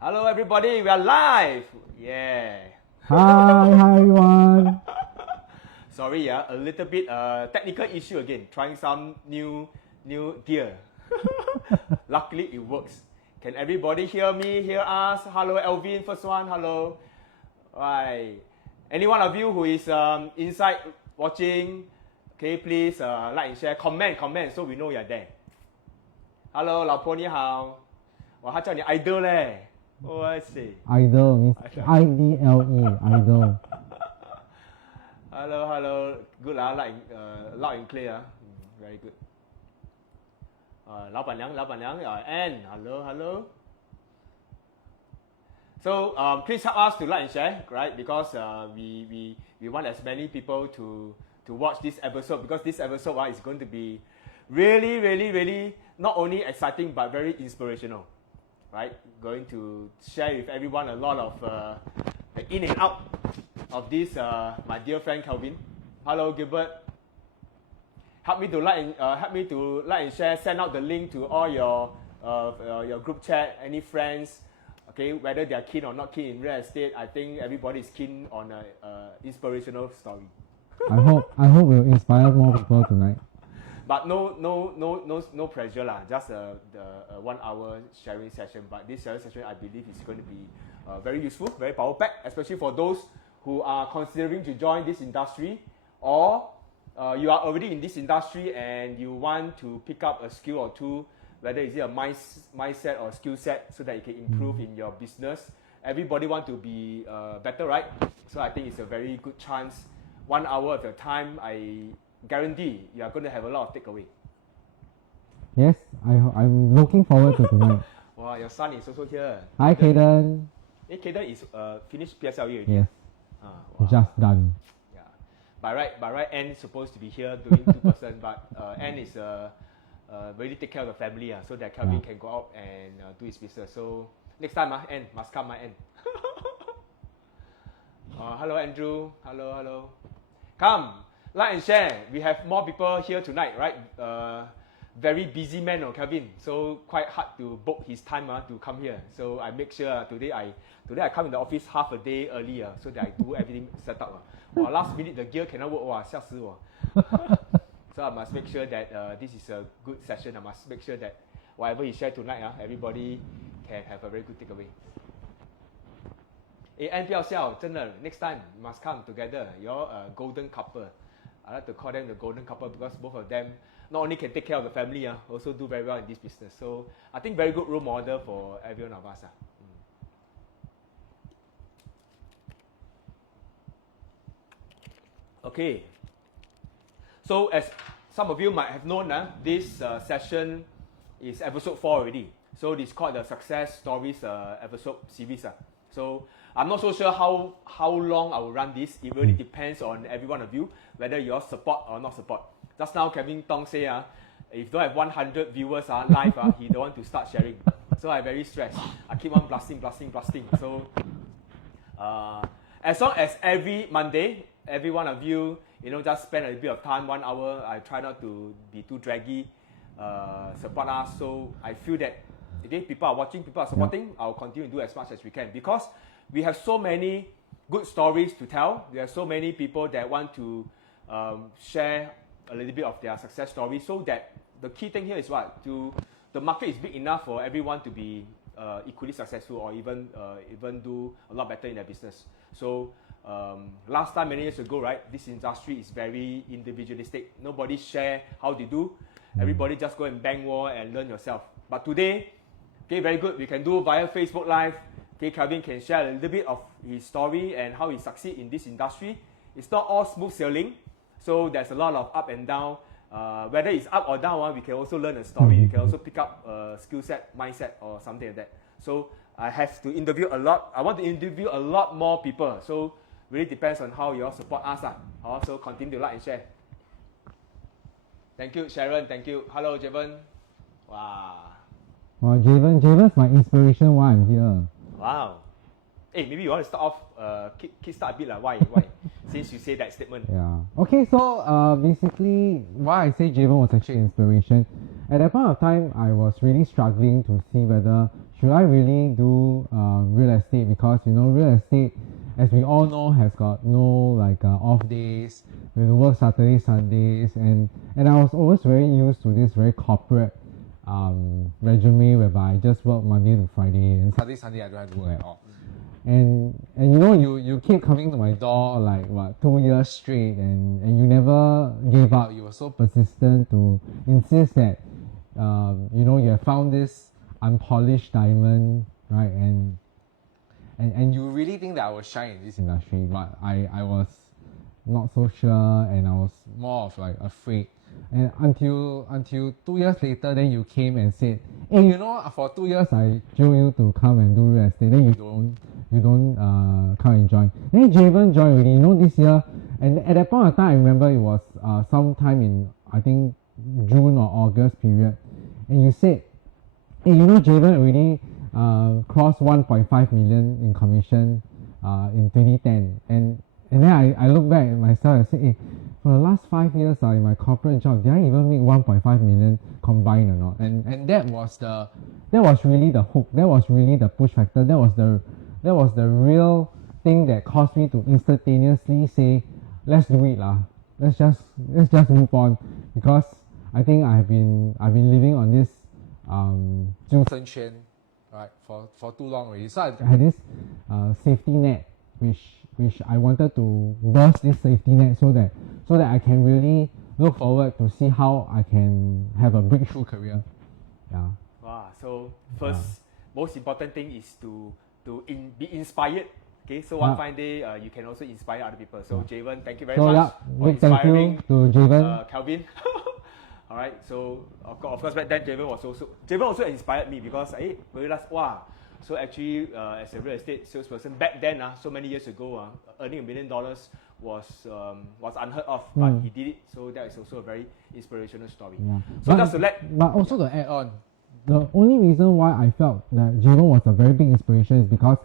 Hello everybody, we are live. Yeah. Hi everyone. Sorry, a little bit technical issue again. Trying some new gear. Luckily it works. Can everybody hear me? Hear us? Hello Elvin, first one. Hello. Right. Any one of you who is inside watching, okay, please like and share, comment, so we know you're there. Hello, 老婆你好。哇，他叫你 idol 嘞。哇塞。Idol means IDLE, idol. Hello. Good lah, loud and clear. Very good. 老板娘 Ann, hello. So please help us to like and share, right? Because we want as many people to watch this episode, because this episode is going to be really not only exciting but very inspirational, right? Going to share with everyone a lot of the in and out of this my dear friend Kelvin. Hello Gilbert. Help me to like and share. Send out the link to all your group chat, any friends. Okay, whether they are keen or not keen in real estate, I think everybody is keen on an inspirational story. I hope we'll inspire more people tonight. But no pressure lah. Just the 1 hour sharing session. But this sharing session, I believe, is going to be very useful, very power packed, especially for those who are considering to join this industry, or you are already in this industry and you want to pick up a skill or two, whether it's a mindset or skill set, so that you can improve in your business. Everybody want to be better, right? So I think it's a very good chance. 1 hour of your time, I guarantee you are going to have a lot of takeaway. Yes, I'm looking forward to tonight. Wow, your son is also here. Hi, Kaden. Hey, Kaden is finished PSLE already. Yes. Wow. Just done. Yeah. By right, Anne is supposed to be here doing 2%, but Anne is really take care of the family, so that Kelvin can go out and do his business. So next time, Anne must come, Anne. Hello, Andrew. Hello. Come. Like and share. We have more people here tonight, right? Very busy man, Kelvin. So quite hard to book his time to come here. So I make sure today I come in the office half a day earlier, so that I do everything set up. Last minute the gear cannot work. 吓死我. So I must make sure that this is a good session. I must make sure that whatever he shared tonight, everybody can have a very good takeaway. Anne 不要笑，真的 next time must come together. You're a golden couple. I like to call them the golden couple because both of them not only can take care of the family, also do very well in this business. So I think very good role model for every one of us. Okay. So as some of you might have known, this session is episode 4 already. So this is called the Success Stories episode series. So I'm not so sure how long I will run this. It really depends on every one of you, whether you all support or not support. Just now Kelvin Thong say, if you don't have 100 viewers live, he don't want to start sharing. So I'm very stressed. I keep on blasting. So as long as every Monday, every one of you, just spend a bit of time, 1 hour. I try not to be too draggy. Support us. So I feel that again, people are watching, people are supporting. I'll continue to do as much as we can, because we have so many good stories to tell. There are so many people that want to share a little bit of their success story, so that the key thing here is what? The market is big enough for everyone to be equally successful, or even do a lot better in their business. So last time, many years ago, right, this industry is very individualistic. Nobody share how they do. Everybody just go and bang wall and learn yourself. But today, okay, very good. We can do via Facebook Live. Okay, Kelvin can share a little bit of his story and how he succeed in this industry. It's not all smooth sailing, so there's a lot of up and down. Whether it's up or down, we can also learn a story. We can also pick up a skill set, mindset, or something like that. So I have to interview a lot. I want to interview a lot more people. So really depends on how you all support us. Also continue to like and share. Thank you, Sharon. Thank you. Hello, Javon. Wow. Well, Javen's my inspiration while I'm here. Wow. Hey, maybe you want to start off, kickstart a bit. Why? Since you say that statement. Yeah. Okay, so basically, why I say Javen was actually inspiration. At that point of time, I was really struggling to see whether should I really do real estate? Because real estate, as we all know, has got no off days. We work Saturdays, Sundays, and I was always very used to this very corporate resume whereby I just work Monday to Friday, and Saturday, Sunday I don't have to work at all. And you keep coming to my door 2 years straight, and you never gave up. You were so persistent to insist that you have found this unpolished diamond, right? And you really think that I will shine in this industry, but I was not so sure, and I was more of afraid. And until 2 years later, then you came and said, hey, for 2 years I drew you to come and do real estate, then you don't come and join. Then Javen joined already, this year, and at that point of time I remember it was sometime in I think June or August period, and you said, hey, Javen already crossed 1.5 million in commission in 2010, and then I look back at myself and say, hey, for the last 5 years in my corporate job, did I even make 1.5 million combined or not? And that was really the hook. That was really the push factor. That was the real thing that caused me to instantaneously say, let's do it lah. Let's just move on, because I think I've been living on this 精神圈, right, for too long already. So I had this safety net, which I wanted to burst this safety net so that I can really look forward to see how I can have a breakthrough career. Yeah. Wow. So first, most important thing is to be inspired. Okay. So one fine day, you can also inspire other people. So Javen, thank you very much for inspiring thank you to Javen. Kelvin. All right. So of course back then Javen also inspired me, because I realized, wow. So actually, as a real estate salesperson back then, so many years ago, earning $1 million was unheard of, but he did it. So that is also a very inspirational story. Yeah. So but also to add on, the only reason why I felt that Javen was a very big inspiration is because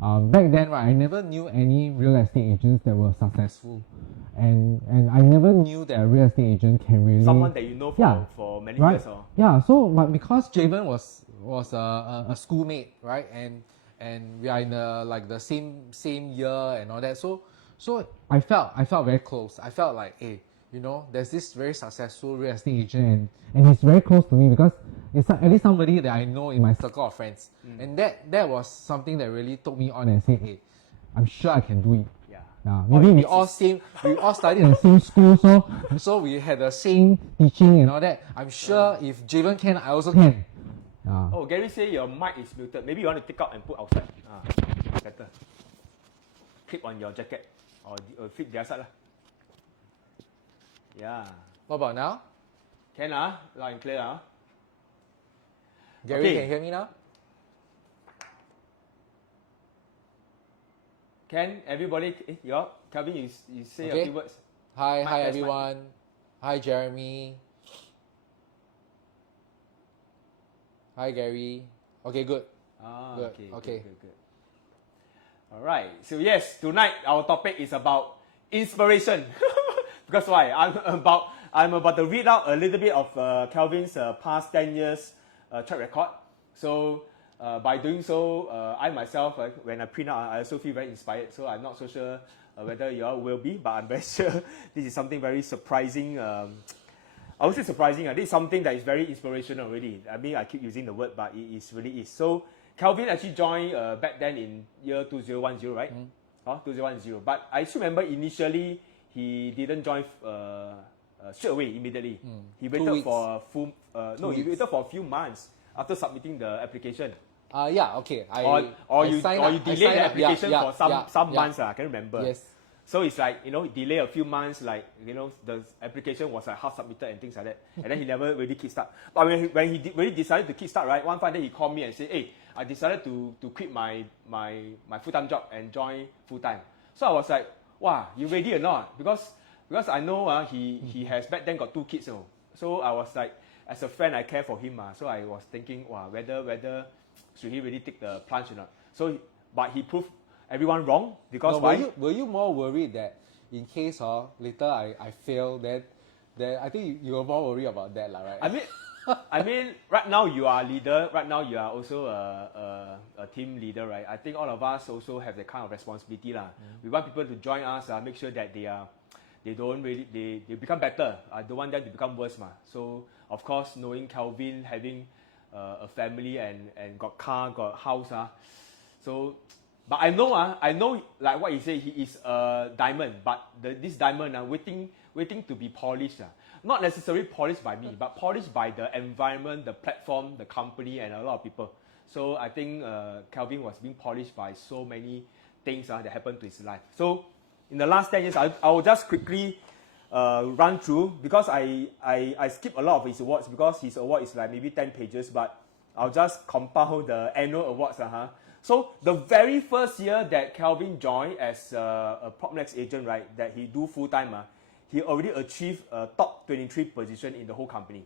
back then, right, I never knew any real estate agents that were successful, and I never knew that a real estate agent can really someone that you know for many years. Or yeah. So but because Javen was a schoolmate, right, and we are in the same year and all that, so I felt very close. I felt like, hey, there's this very successful real estate agent, and he's very close to me because it's at least somebody that I know in my circle of friends. And that was something that really took me on and said, hey, I'm sure I can do it. Maybe we all studied in the same school, so we had the same teaching and all that. I'm sure if Javen can, I also can. Oh, Gary say your mic is muted. Maybe you want to take out and put outside. Better. Clip on your jacket or flip the other side. Yeah. What about now? Can loud and clear. Gary, can you hear me now? Can everybody? Kelvin, you say a few words. Hi everyone. Hi Jeremy. Hi Gary. Okay, good. Good. Okay. Good. All right. So yes, tonight our topic is about inspiration. Because why? I'm about to read out a little bit of Kelvin's past 10 years track record. So by doing so, I myself, when I print out, I also feel very inspired. So I'm not so sure whether you all will be, but I'm very sure this is something very surprising. I would say surprising. This is something that is very inspirational already. I mean, I keep using the word, but it really is. So Kelvin actually joined back then in year 2010, right? 2010. But I still remember initially he didn't join straight away, immediately. He waited for he waited for a few months after submitting the application. Okay. Or you delayed the application for some months. I can remember. Yes. So it's like, delay a few months, like, the application was like half submitted and things like that. And then he never really kickstart. But when he really decided to kickstart, right, one fine day he called me and said, hey, I decided to quit my full-time job and join full-time. So I was like, wow, you ready or not? Because I know he has back then got 2 kids. So I was like, as a friend, I care for him. So I was thinking, wow, whether should he really take the plunge or not? So, but he proved everyone wrong, because why? Were you more worried that in case later I fail, then I think you were more worried about that, right? I mean, I mean, right now you are a leader. Right now you are also a team leader, right? I think all of us also have that kind of responsibility, lah. We want people to join us, make sure that they don't really they become better. I don't want them to become worse, ma. So of course, knowing Kelvin having a family and got car, got house, so. But I know like what you say, he is a diamond, but this diamond waiting to be polished. Not necessarily polished by me, but polished by the environment, the platform, the company, and a lot of people. So I think Kelvin was being polished by so many things that happened to his life. So in the last 10 years, I will just quickly run through, because I skip a lot of his awards, because his award is like maybe 10 pages, but I'll just compile the annual awards. So the very first year that Kelvin joined as a PropNex agent, right, that he do full-time, he already achieved a top 23 position in the whole company.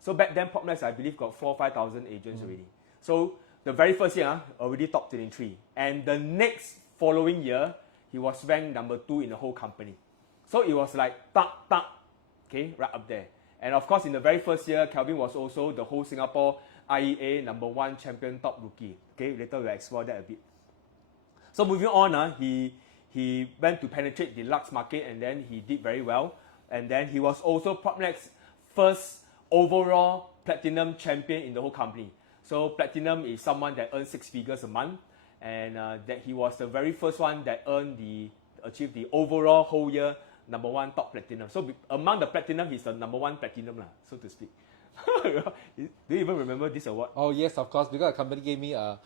So back then, PropNex, I believe, got 4,000 or 5,000 agents already. So the very first year, already top 23. And the next following year, he was ranked number 2 in the whole company. So it was like, okay, right up there. And of course, in the very first year, Kelvin was also the whole Singapore IEA number 1 champion top rookie. Okay, later we'll explore that a bit. So moving on, he went to penetrate the Lux market, and then he did very well. And then he was also PropNex's first overall platinum champion in the whole company. So platinum is someone that earns 6 figures a month, and that he was the very first one that achieved the overall whole year number 1 top platinum. So among the platinum, he's the number 1 platinum, so to speak. Do you even remember this award? Oh yes, of course, because the company gave me a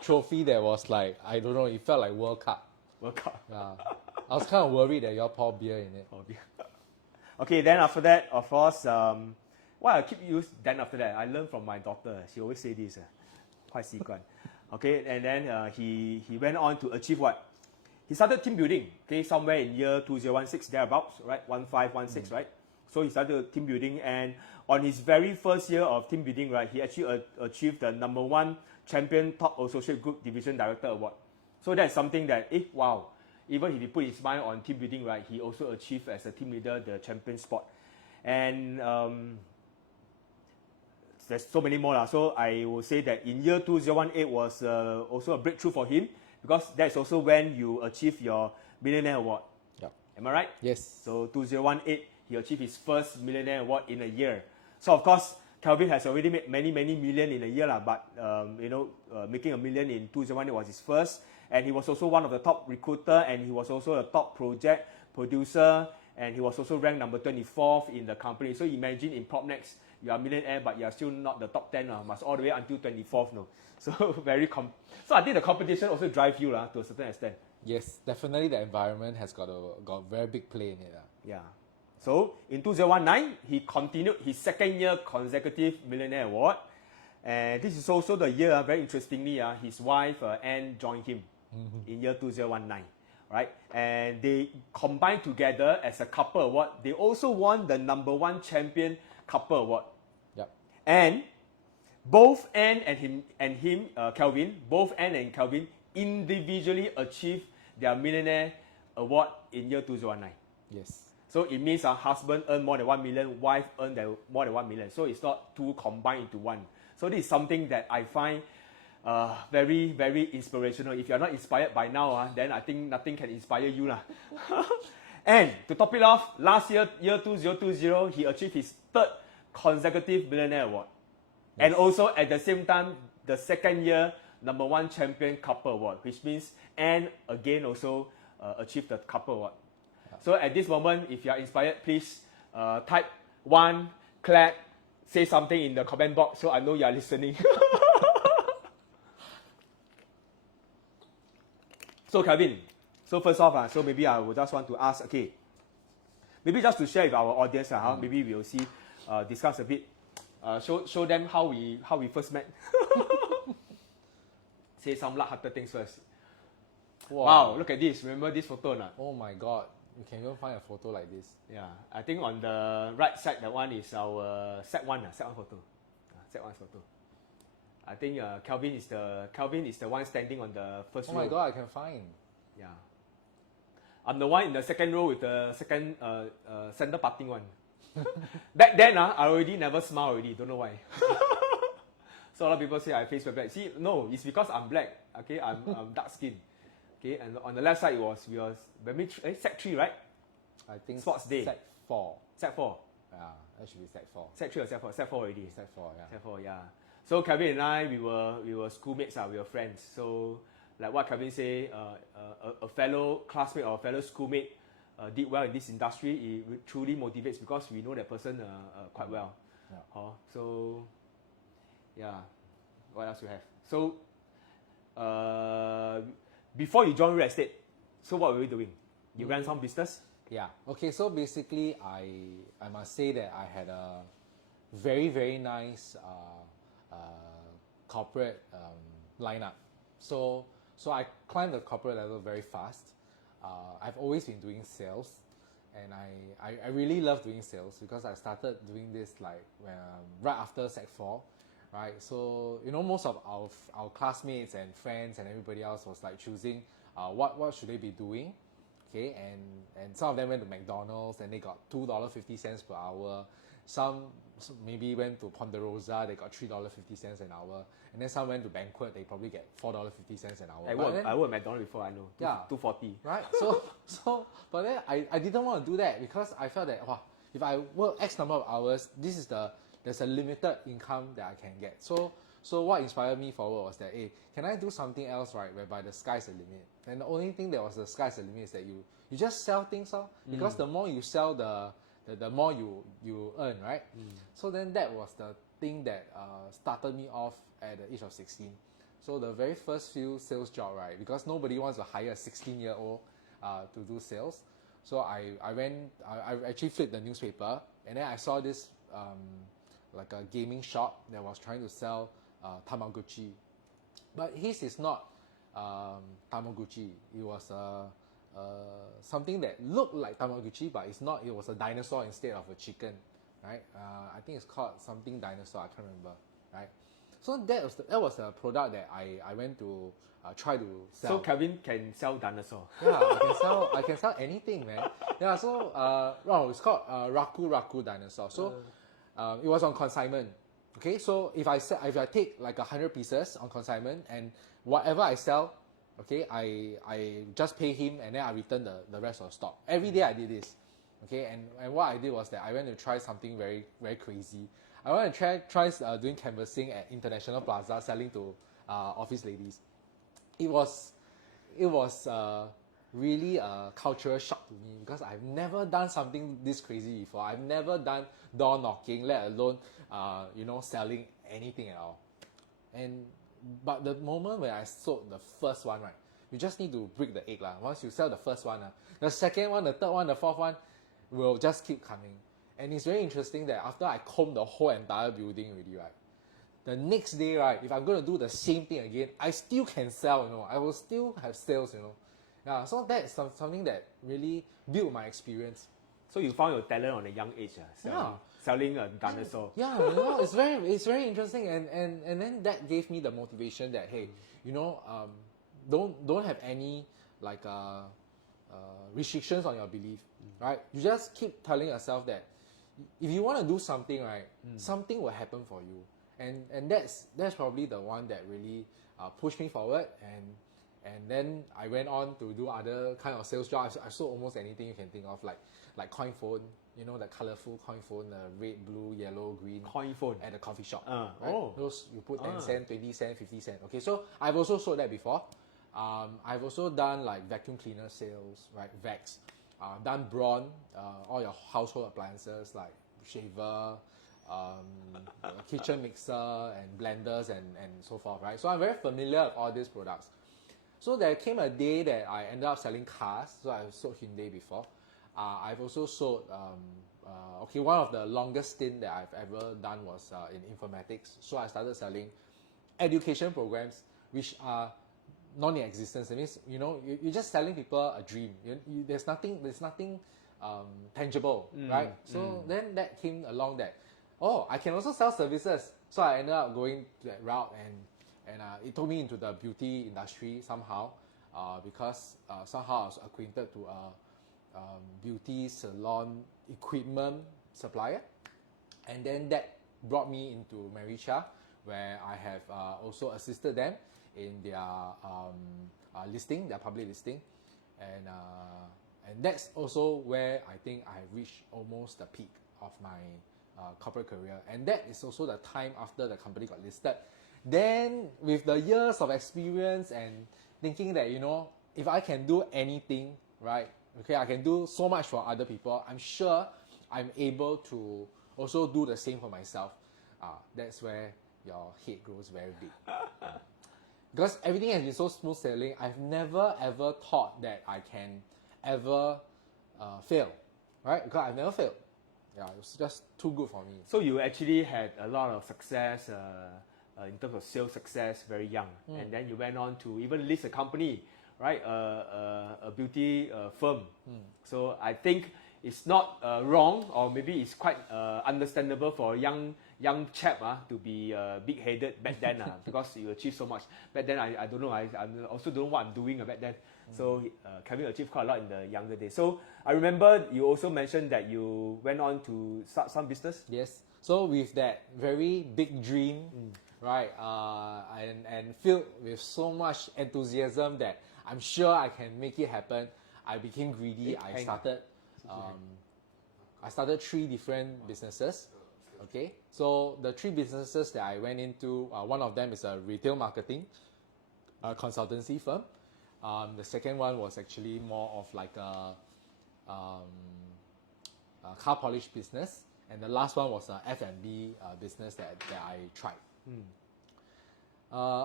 trophy that was like, I don't know, it felt like World Cup. World Cup. Yeah. I was kind of worried that y'all pour beer in it. Okay, then after that, of course, why I keep use then after that, I learned from my daughter. She always say this, quite sequence. Okay, and then he went on to achieve what? He started team building, okay, somewhere in year 2016, thereabouts, right? 1516, right? So he started team building, and on his very first year of team building, right, he actually achieved the number 1 champion top associate group division director award. So that's something that, wow, even if he put his mind on team building, right, he also achieved as a team leader the champion spot. And there's so many more. So I will say that in year 2018 was also a breakthrough for him, because that's also when you achieve your Millionaire Award. Yep. Am I right? Yes. So 2018, he achieved his first Millionaire Award in a year. So of course, Kelvin has already made many million in a year, but making $1 million in 2018 was his first. And he was also one of the top recruiter, and he was also a top project producer, and he was also ranked number 24th in the company. So imagine in PropNex, you are a millionaire, but you are still not the top 10, must all the way until 24th. No? So so I think the competition also drives you to a certain extent. Yes, definitely the environment has got very big play in it. Yeah. So in 2019, he continued his second year consecutive Millionaire Award. And this is also the year, very interestingly, his wife Anne joined him in year 2019. Right? And they combined together as a couple award. They also won the number 1 champion couple award. Yep. And both Anne and him, Kelvin, both Anne and Kelvin individually achieved their Millionaire Award in year 2019. Yes. So it means a husband earned more than 1 million, wife earned more than 1 million. So it's not 2 combined into 1. So this is something that I find very, very inspirational. If you're not inspired by now, then I think nothing can inspire you. And to top it off, last year, year 2020, he achieved his 3rd consecutive Millionaire Award. Yes. And also at the same time, the second year, number 1 champion couple award, which means Anne again also achieved the couple award. So at this moment, if you are inspired, please type 1, clap, say something in the comment box so I know you are listening. So Kelvin, so first off, so maybe I would just want to ask, okay, maybe just to share with our audience, maybe we'll see, discuss a bit, show them how we first met. Say some light-hearted things first. Wow, look at this. Remember this photo? Oh my God. You can go find a photo like this. Yeah, I think on the right side, that one is our set 1 photo. Set 1 photo. I think Kelvin is the one standing on the first row. Oh my God, I can find. Yeah. I'm the one in the second row with the second center parting one. Back then, I already never smile already. Don't know why. So a lot of people say I face very black. See, no, it's because I'm black. Okay, I'm dark skinned. Okay, and on the left side we was Sec 3, right? I think Sports day. Sec 4. Sec 4. Yeah, that should be Sec 4. Sec 3 or Sec 4? Sec 4 already. Sec 4, yeah. Sec 4, yeah. So Kelvin and I, we were schoolmates. We were friends. So like what Kelvin say, a fellow classmate or a fellow schoolmate did well in this industry. It truly motivates because we know that person quite well. Yeah. So yeah, what else you have? So before you joined real estate, so what were you doing? You ran some business? Yeah. Okay, so basically I must say that I had a very, very nice corporate lineup. So I climbed the corporate level very fast. I've always been doing sales, and I really love doing sales because I started doing this like when, right after Sec 4, right? So most of our classmates and friends and everybody else was like choosing what should they be doing, okay? And some of them went to McDonald's and they got $2.50 per hour. Some maybe went to Ponderosa, they got $3.50 an hour, and then some went to Banquet, they probably get $4.50 an hour. I worked at McDonald's before, I know. Yeah. $2.40. Right. But then I didn't want to do that because I felt that if I work X number of hours, there's a limited income that I can get. So what inspired me forward was that, hey, can I do something else, right, whereby the sky's the limit? And the only thing that was the sky's the limit is that you just sell things, because the more you sell, the more you earn, right? So then that was the thing that started me off at the age of 16. So the very first few sales job, right, because nobody wants to hire a 16-year-old to do sales. So I actually flipped the newspaper, and then I saw this like a gaming shop that was trying to sell Tamagotchi. But his is not Tamagotchi. It was something that looked like Tamagotchi, but it's not. It was a dinosaur instead of a chicken, right? I think it's called something dinosaur. I can't remember, right? So that was a product that I went to try to sell. So Kelvin can sell dinosaur. Yeah, I can sell anything, man. Yeah, so it's called Raku Dinosaur. So it was on consignment. Okay, so if I take like 100 pieces on consignment, and whatever I sell, okay, I just pay him and then I return the rest of the stock. Every day I did this. Okay, and what I did was that I went to try something very, very crazy. I want to try doing canvassing at International Plaza, selling to office ladies. It was really a cultural shock to me because I've never done something this crazy before. I've never done door knocking, let alone selling anything at all. But the moment when I sold the first one, right, you just need to break the egg lah. Once you sell the first one, the second one, the third one, the fourth one will just keep coming. And it's very interesting that after I combed the whole entire building already, right, the next day, right, if I'm going to do the same thing again, I still can sell, I will still have sales, Yeah, so that's something that really built my experience. So you found your talent on a young age, selling a dinosaur. Yeah, it's very interesting, and then that gave me the motivation that, hey, don't have any like restrictions on your belief, right? You just keep telling yourself that if you want to do something, right, something will happen for you, and that's probably the one that really pushed me forward, and then I went on to do other kind of sales jobs. I sold almost anything you can think of, like coin phone, the colorful coin phone, red, blue, yellow, green. Coin phone at the coffee shop. Right? Oh. Those you put 10 cents, 20 cents, 50 cents. Okay, so I've also sold that before. I've also done like vacuum cleaner sales, right? Vacs. Done Braun, all your household appliances like shaver, kitchen mixer, and blenders, and so forth, right? So I'm very familiar with all these products. So there came a day that I ended up selling cars. So I've sold Hyundai before. I've also sold, one of the longest stint that I've ever done was in informatics. So I started selling education programs, which are non-existent. It means, you're just selling people a dream. There's nothing tangible, right? So then that came along that, I can also sell services. So I ended up going that route, and it took me into the beauty industry somehow, because somehow I was acquainted to a beauty salon equipment supplier. And then that brought me into Maricha, where I have also assisted them in their listing, their public listing. And that's also where I think I reached almost the peak of my corporate career. And that is also the time after the company got listed. Then with the years of experience and thinking that, you know, if I can do anything, right, okay, I can do so much for other people, I'm sure I'm able to also do the same for myself. That's where your head grows very big. Because everything has been so smooth sailing, I've never ever thought that I can ever fail, right? Because I've never failed. Yeah, it was just too good for me. So you actually had a lot of success in terms of sales success very young, and then you went on to even list a company, right? A beauty firm. So I think it's not wrong, or maybe it's quite understandable for a young chap to be big-headed back then because you achieved so much. Back then, I don't know. I also don't know what I'm doing back then. So Kelvin achieved quite a lot in the younger days. So I remember you also mentioned that you went on to start some business. Yes. So with that very big dream, right, and filled with so much enthusiasm that I'm sure I can make it happen, I became greedy. I started 3 different businesses. Okay, so the 3 businesses that I went into, one of them is a retail marketing consultancy firm. The second one was actually more of like a car polish business, and the last one was a F&B business that I tried.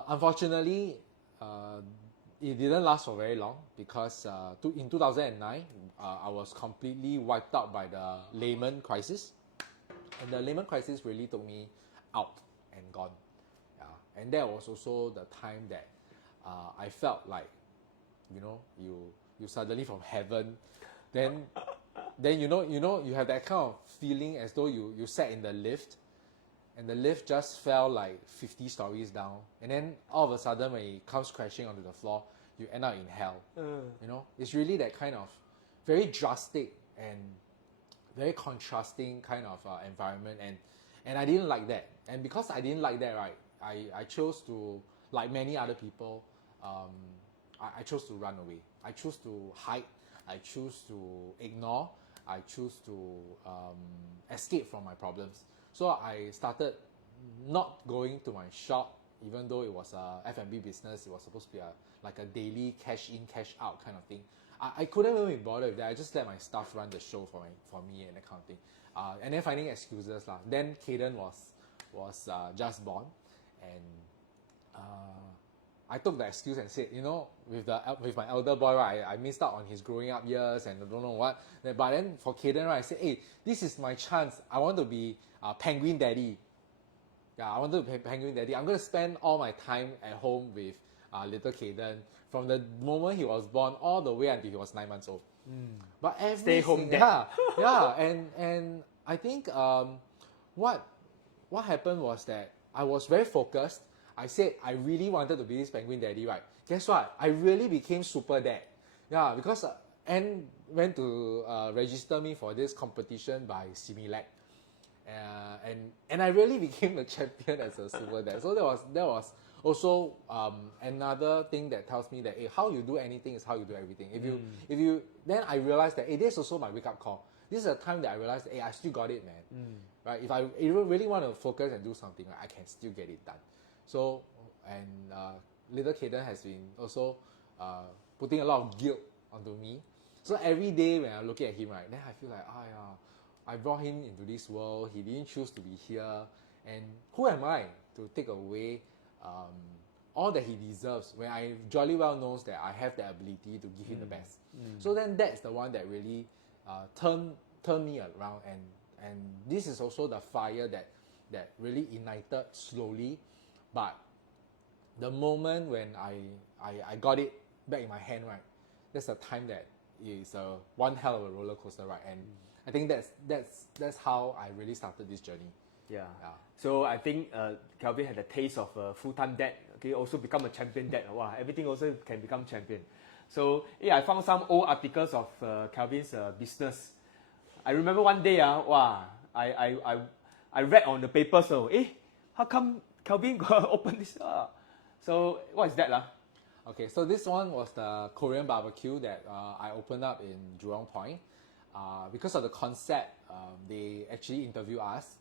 Unfortunately, it didn't last for very long because in 2009, I was completely wiped out by the Lehman crisis. And the Lehman crisis really took me out and gone. Yeah. And that was also the time that I felt like, you know, you suddenly from heaven, then you have that kind of feeling as though you sat in the lift, and the lift just fell like 50 stories down, and then all of a sudden when it comes crashing onto the floor, you end up in hell. You know, it's really that kind of very drastic and very contrasting kind of environment, and I didn't like that. And because I didn't like that, right, I chose to, like many other people, I chose to run away. I chose to hide. I choose to ignore. I choose to escape from my problems. So I started not going to my shop, even though it was a F&B business. It was supposed to be like a daily cash in, cash out kind of thing. I couldn't even be bothered with that. I just let my staff run the show for me and that kind of thing. And then finding excuses lah. Then Caden was just born, and I took the excuse and said, you know, with my elder boy, right, I missed out on his growing up years and I don't know what. But then for Caden, right, I said, hey, this is my chance. I want to be penguin daddy. Yeah, I want to be penguin daddy. I'm going to spend all my time at home with little Caden from the moment he was born all the way until he was 9 months old. But Stay home dad. Yeah, and I think what happened was that I was very focused. I said I really wanted to be this penguin daddy, right? Guess what? I really became super dad. Yeah, because Anne went to register me for this competition by Similac. And I really became a champion as a super dad. So that was also another thing that tells me that how you do anything is how you do everything. If you then I realized that this is also my wake up call. This is a time that I realized that I still got it, man. Right? If I really want to focus and do something, right, I can still get it done. So little Caden has been also putting a lot of guilt onto me. So every day when I'm looking at him, right, then I feel like I brought him into this world. He didn't choose to be here, and who am I to take away all that he deserves when I jolly well knows that I have the ability to give him the best. So then that's the one that really turned me around, and this is also the fire that really ignited slowly, but the moment when I got it back in my hand, right, that's the time that is one hell of a roller coaster ride, and I think that's how I really started this journey. Yeah. So I think Kelvin had a taste of full-time dad. Okay, also become a champion dad. Wow, everything also can become champion. So I found some old articles of Kelvin's business. I remember one day, I read on the paper, so how come Kelvin got open this? So what is that lah? Okay, so this one was the Korean barbecue that I opened up in Jurong Point. Because of the concept, they actually interviewed us.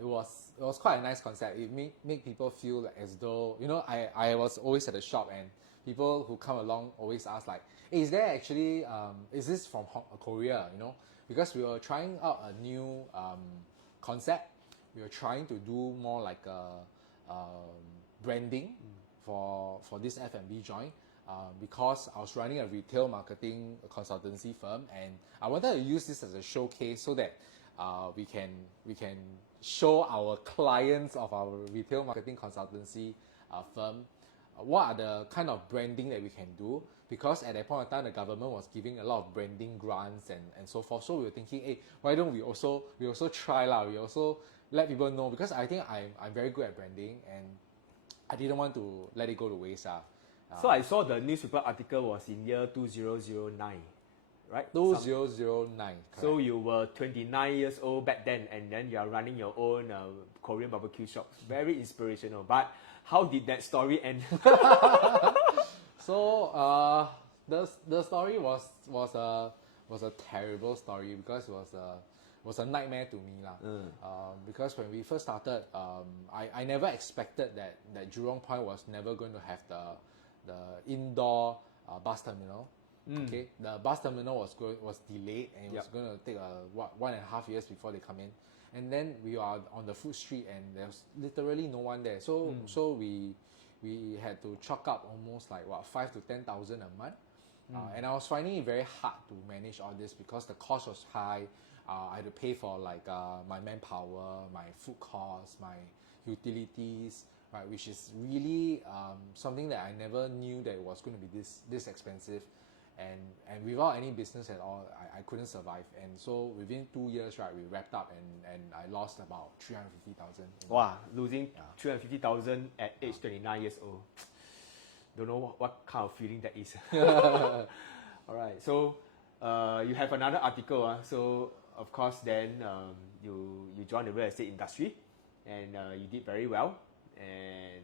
It was quite a nice concept. It make people feel like as though, you know, I was always at the shop, and people who come along always ask like, hey, is there actually, is this from Korea, you know? Because we were trying out a new concept. We were trying to do more like a branding for this F&B joint. Because I was running a retail marketing consultancy firm, and I wanted to use this as a showcase so that we can show our clients of our retail marketing consultancy firm what are the kind of branding that we can do. Because at that point of time, the government was giving a lot of branding grants and so forth. So we were thinking, hey, why don't we also try lah? We also let people know, because I think I'm very good at branding, and I didn't want to let it go to waste. So I saw the newspaper article was in year 2009, right? 2009. Correct. So you were 29 years old back then, and then you are running your own Korean barbecue shop. Very inspirational. But how did that story end? So the story was a terrible story, because it was a nightmare to me lah. Because when we first started, I never expected that Jurong Point was never going to have the indoor bus terminal. Okay, the bus terminal was delayed, and it was going to take 1.5 years before they come in. And then we are on the food street, and there's literally no one there. So we had to chalk up almost like 5,000 to 10,000 a month. And I was finding it very hard to manage all this, because the cost was high. I had to pay for like my manpower, my food costs, my utilities, right, which is really something that I never knew that it was going to be this expensive. And without any business at all, I couldn't survive. And so within 2 years, right, we wrapped up, and I lost about 350,000. Wow, losing 350,000 at age 29 years old. Don't know what kind of feeling that is. All right, so you have another article. So of course, then you joined the real estate industry, and you did very well. And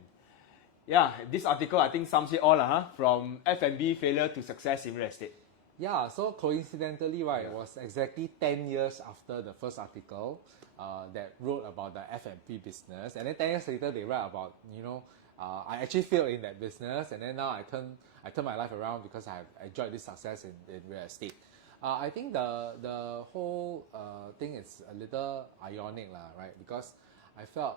yeah, this article I think sums it all, from F&B failure to success in real estate. Yeah, so coincidentally, right, it was exactly 10 years after the first article that wrote about the F&B business. And then 10 years later, they write about, you know, I actually failed in that business, and then now I turn my life around because I enjoyed this success in real estate. I think the whole thing is a little ironic, right? Because I felt,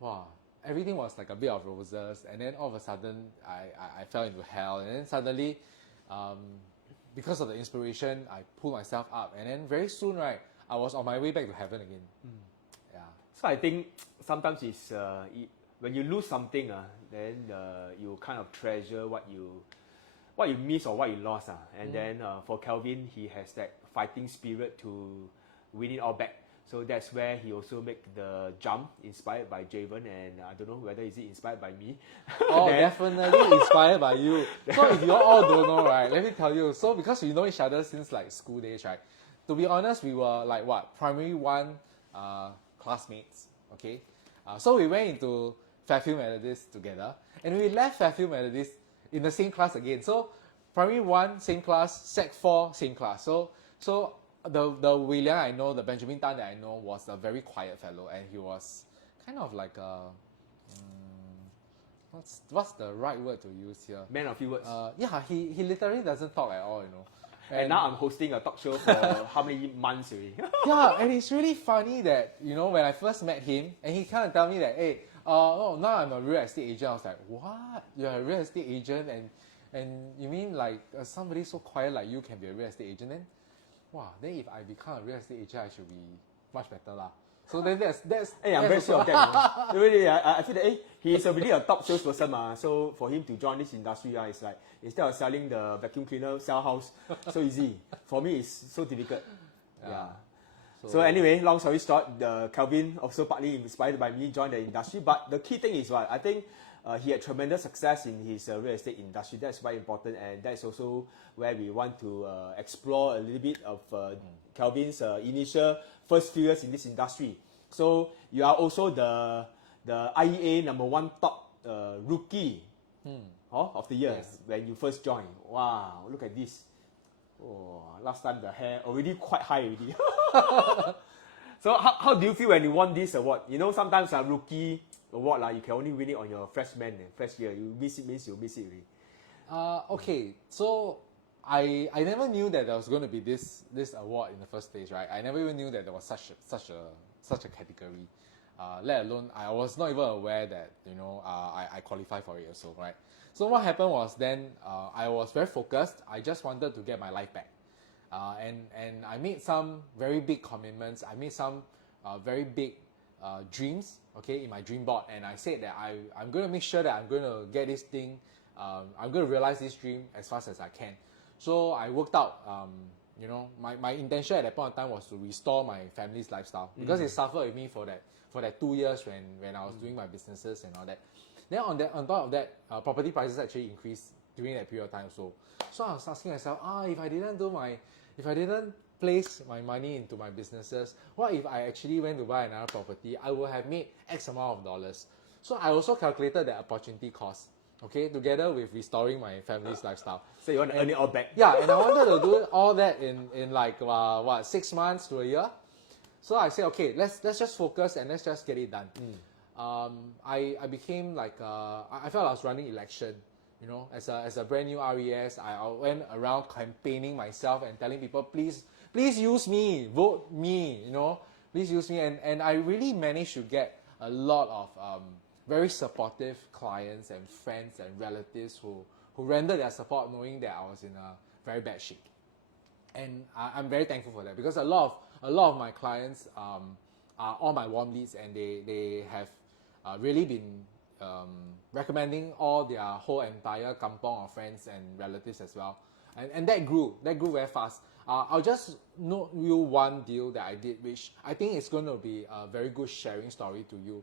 wow, everything was like a bit of roses, and then all of a sudden I fell into hell, and then suddenly because of the inspiration, I pulled myself up, and then very soon, right, I was on my way back to heaven again. Yeah. So I think sometimes it's when you lose something, then you kind of treasure what you miss or what you lost. And then for Kelvin, he has that fighting spirit to win it all back. So that's where he also make the jump, inspired by Javen, and I don't know whether is it inspired by me. Oh, definitely inspired by you. So if you all don't know, right, let me tell you. So because we know each other since like school days, right? To be honest, we were like primary 1 classmates. Okay, so we went into Fairfield Methodist together, and we left Fairfield Methodist in the same class again. So primary 1 same class, Sec 4 same class. So the William I know, the Benjamin Tan that I know, was a very quiet fellow, and he was kind of like a what's the right word to use here? Man of few words. Yeah, he literally doesn't talk at all, you know. And now I'm hosting a talk show for how many months already? Yeah, and it's really funny that, you know, when I first met him, and he kind of tell me that, hey, now I'm a real estate agent. I was like, what? You're a real estate agent, and you mean like somebody so quiet like you can be a real estate agent? Then, wow, then if I become a real estate agent, I should be much better lah. So then that's Hey, I'm very sure of that. Really, I feel that he's really a top salesperson. So for him to join this industry, it's like instead of selling the vacuum cleaner, sell house. So easy. For me, it's so difficult. Yeah. So anyway, long story short, Kelvin also partly inspired by me joined the industry. But the key thing is what I think he had tremendous success in his real estate industry. That's very important, and that's also where we want to explore a little bit of Kelvin's initial first few years in this industry. So you are also the IEA #1 top rookie of the year when you first joined. Wow, look at this. Oh, last time the hair already quite high already. So how do you feel when you won this award? You know, sometimes a rookie award you can only win it on your first year. You miss it means you miss it already. Okay, so I never knew that there was going to be this award in the first place, right? I never even knew that there was such a category. Let alone I was not even aware that I qualified for it also, right? So what happened was then I was very focused. I just wanted to get my life back, and I made some very big commitments. I made some very big dreams, okay, in my dream board, and I said that I'm going to make sure that I'm going to get this thing. I'm going to realize this dream as fast as I can. So I worked out. My intention at that point of time was to restore my family's lifestyle because it suffered with me for that 2 years when I was doing my businesses and all that. Then on top of that, property prices actually increased during that period of time. So I was asking myself, if I didn't place my money into my businesses, what if I actually went to buy another property? I would have made X amount of dollars. So I also calculated the opportunity cost, okay, together with restoring my family's lifestyle. So you want to earn it all back? Yeah, and I wanted to do all that in like 6 months to a year. So I said, okay, let's just focus and let's just get it done. I became like I felt I was running election, as a brand new RES. I went around campaigning myself and telling people, please use me, vote me, please use me. And I really managed to get a lot of very supportive clients and friends and relatives who rendered their support knowing that I was in a very bad shape. And I'm very thankful for that because a lot of my clients are all my warm leads, and they have really been recommending all their whole entire kampong of friends and relatives as well. And that grew very fast. I'll just note you one deal that I did, which I think is going to be a very good sharing story to you.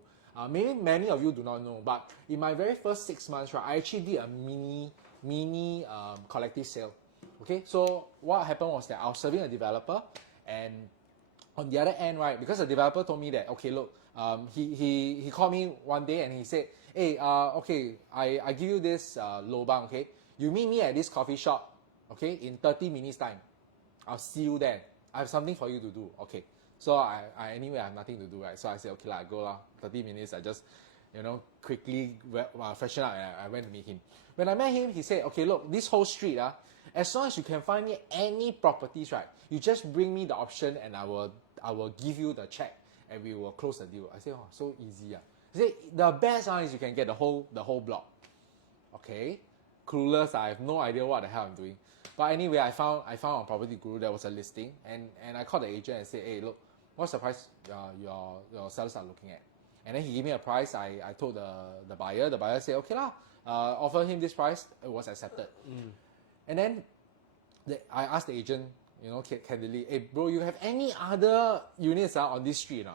Maybe many of you do not know, but in my very first 6 months, right, I actually did a mini collective sale. Okay, so what happened was that I was serving a developer, and on the other end, right, because the developer told me that, okay, look, he called me one day and he said, hey, okay, I give you this lobang, okay, you meet me at this coffee shop, okay, in 30 minutes time. I'll see you there. I have something for you to do. Okay. So I anyway, I have nothing to do, right? So I said, okay, I go 30 minutes. I just, quickly freshen up, and I went to meet him. When I met him, he said, okay, look, this whole street, as long as you can find me any properties, right, you just bring me the option and I will give you the check and we will close the deal. I said, oh, so easy. He said, the best is you can get the whole block. Okay. Clueless, I have no idea what the hell I'm doing. But anyway, I found on Property Guru there was a listing, and I called the agent and said, hey, look, what's the price your sellers are looking at? And then he gave me a price. I told the buyer. The buyer said, okay lah, offer him this price. It was accepted. And then I asked the agent, candidly, hey bro, you have any other units on this street?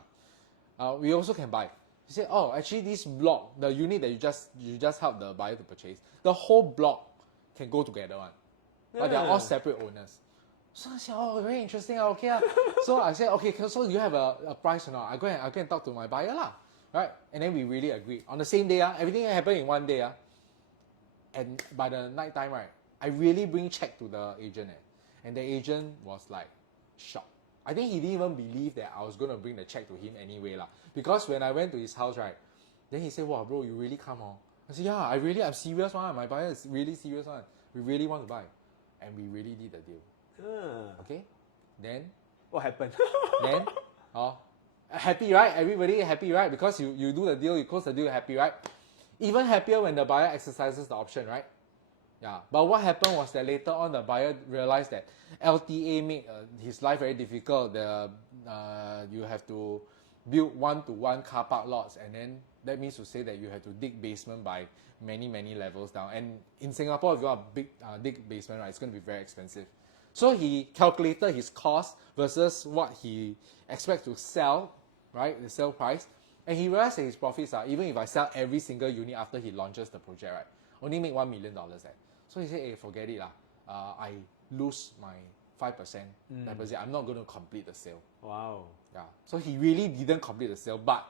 We also can buy. He said, oh, actually this block, the unit that you just helped the buyer to purchase, the whole block can go together one. But they're all separate owners. So I said, oh, very interesting. Okay. So I said, okay, so you have a price or not? I go and talk to my buyer lah. Right? And then we really agreed. On the same day, everything happened in one day. And by the night time, right, I really bring check to the agent. And the agent was like shocked. I think he didn't even believe that I was going to bring the check to him anyway lah. Because when I went to his house, right, then he said, wow, bro, you really come on. I said, yeah, I'm serious one. My buyer is really serious one. We really want to buy. And we really did the deal. Okay? Then? What happened? Then? Happy, right? Everybody happy, right? Because you do the deal, you close the deal, happy, right? Even happier when the buyer exercises the option, right? Yeah. But what happened was that later on, the buyer realized that LTA made his life very difficult. You have to build one-to-one car park lots, and then that means to say that you have to dig basement by many levels down. And in Singapore, if you want a big dig basement, right, it's going to be very expensive. So he calculated his cost versus what he expects to sell, right? The sale price. And he realized that his profits are, even if I sell every single unit after he launches the project, right, only make $1 million. So he said, hey, forget it. I lose my 5% deposit. I'm not going to complete the sale. Wow. Yeah. So he really didn't complete the sale, but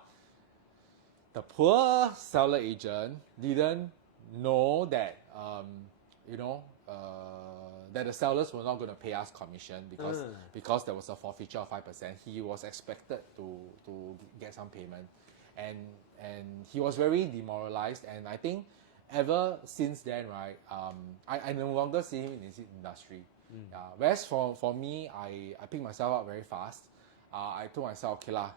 the poor seller agent didn't know that, that the sellers were not going to pay us commission because there was a forfeiture of 5%. He was expected to get some payment, and he was very demoralized. And I think ever since then, right, I no longer see him in this industry. Whereas for me, I picked myself up very fast. I told myself, okay lah,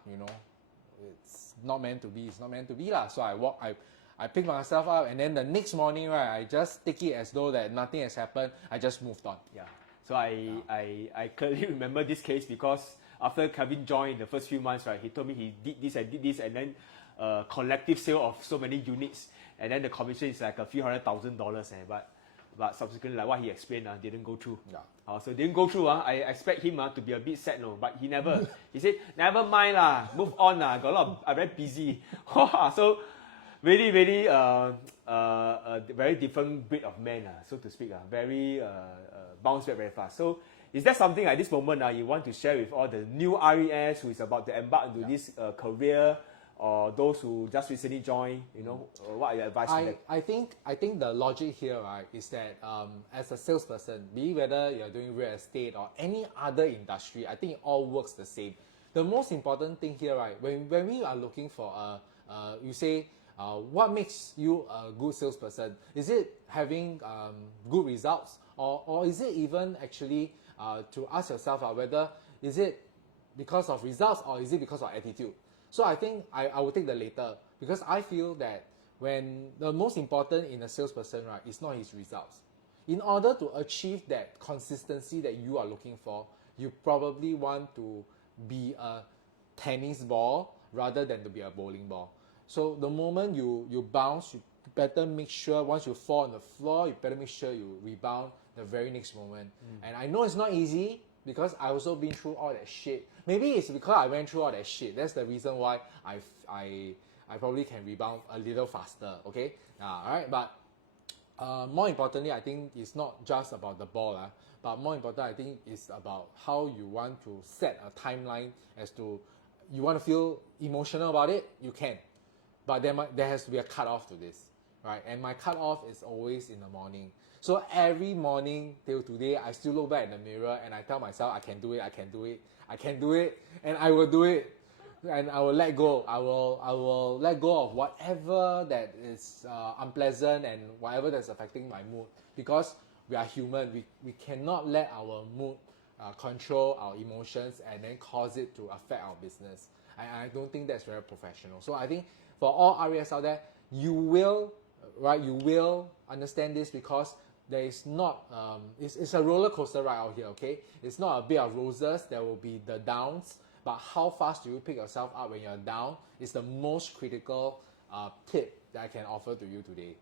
it's not meant to be. It's not meant to be lah. So I picked myself up, and then the next morning, right, I just take it as though that nothing has happened. I just moved on. Yeah. So I clearly remember this case because after Kelvin joined the first few months, right, he told me he did this, and then collective sale of so many units, and then the commission is like a few $100,000. But subsequently, like what he explained, didn't go through. Yeah. So didn't go through. I expect him to be a bit sad, no, but he never. He said, never mind lah, move on lah. Got a lot of, I'm very busy. So really, very different breed of man, so to speak. Very bounce back very fast. So is that something at this moment you want to share with all the new RES who is about to embark into this career, or those who just recently joined? What are your advice to them? I think the logic here, right, is that as a salesperson, be it whether you're doing real estate or any other industry, I think it all works the same. The most important thing here, right, when we are looking for you say, what makes you a good salesperson? Is it having good results, or is it even actually to ask yourself whether is it because of results or is it because of attitude? So I think I will take the later, because I feel that when the most important in a salesperson, right, is not his results. In order to achieve that consistency that you are looking for, you probably want to be a tennis ball rather than to be a bowling ball. So the moment you bounce, you better make sure once you fall on the floor, you better make sure you rebound the very next moment. And I know it's not easy, because I also been through all that shit. Maybe it's because I went through all that shit. That's the reason why I probably can rebound a little faster. Okay, alright. But more importantly, I think it's not just about the ball, but more important, I think it's about how you want to set a timeline as to you want to feel emotional about it. You can, but there has to be a cutoff to this, right? And my cutoff is always in the morning. So every morning till today, I still look back in the mirror and I tell myself, I can do it, I can do it, I can do it, and I will do it. And I will let go. I will let go of whatever that is unpleasant and whatever that's affecting my mood. Because we are human, we cannot let our mood control our emotions and then cause it to affect our business. I don't think that's very professional. So I think for all RES out there, you will understand this, because there is not, it's a roller coaster ride out here, okay? It's not a bed of roses. There will be the downs, but how fast do you pick yourself up when you're down is the most critical tip that I can offer to you today.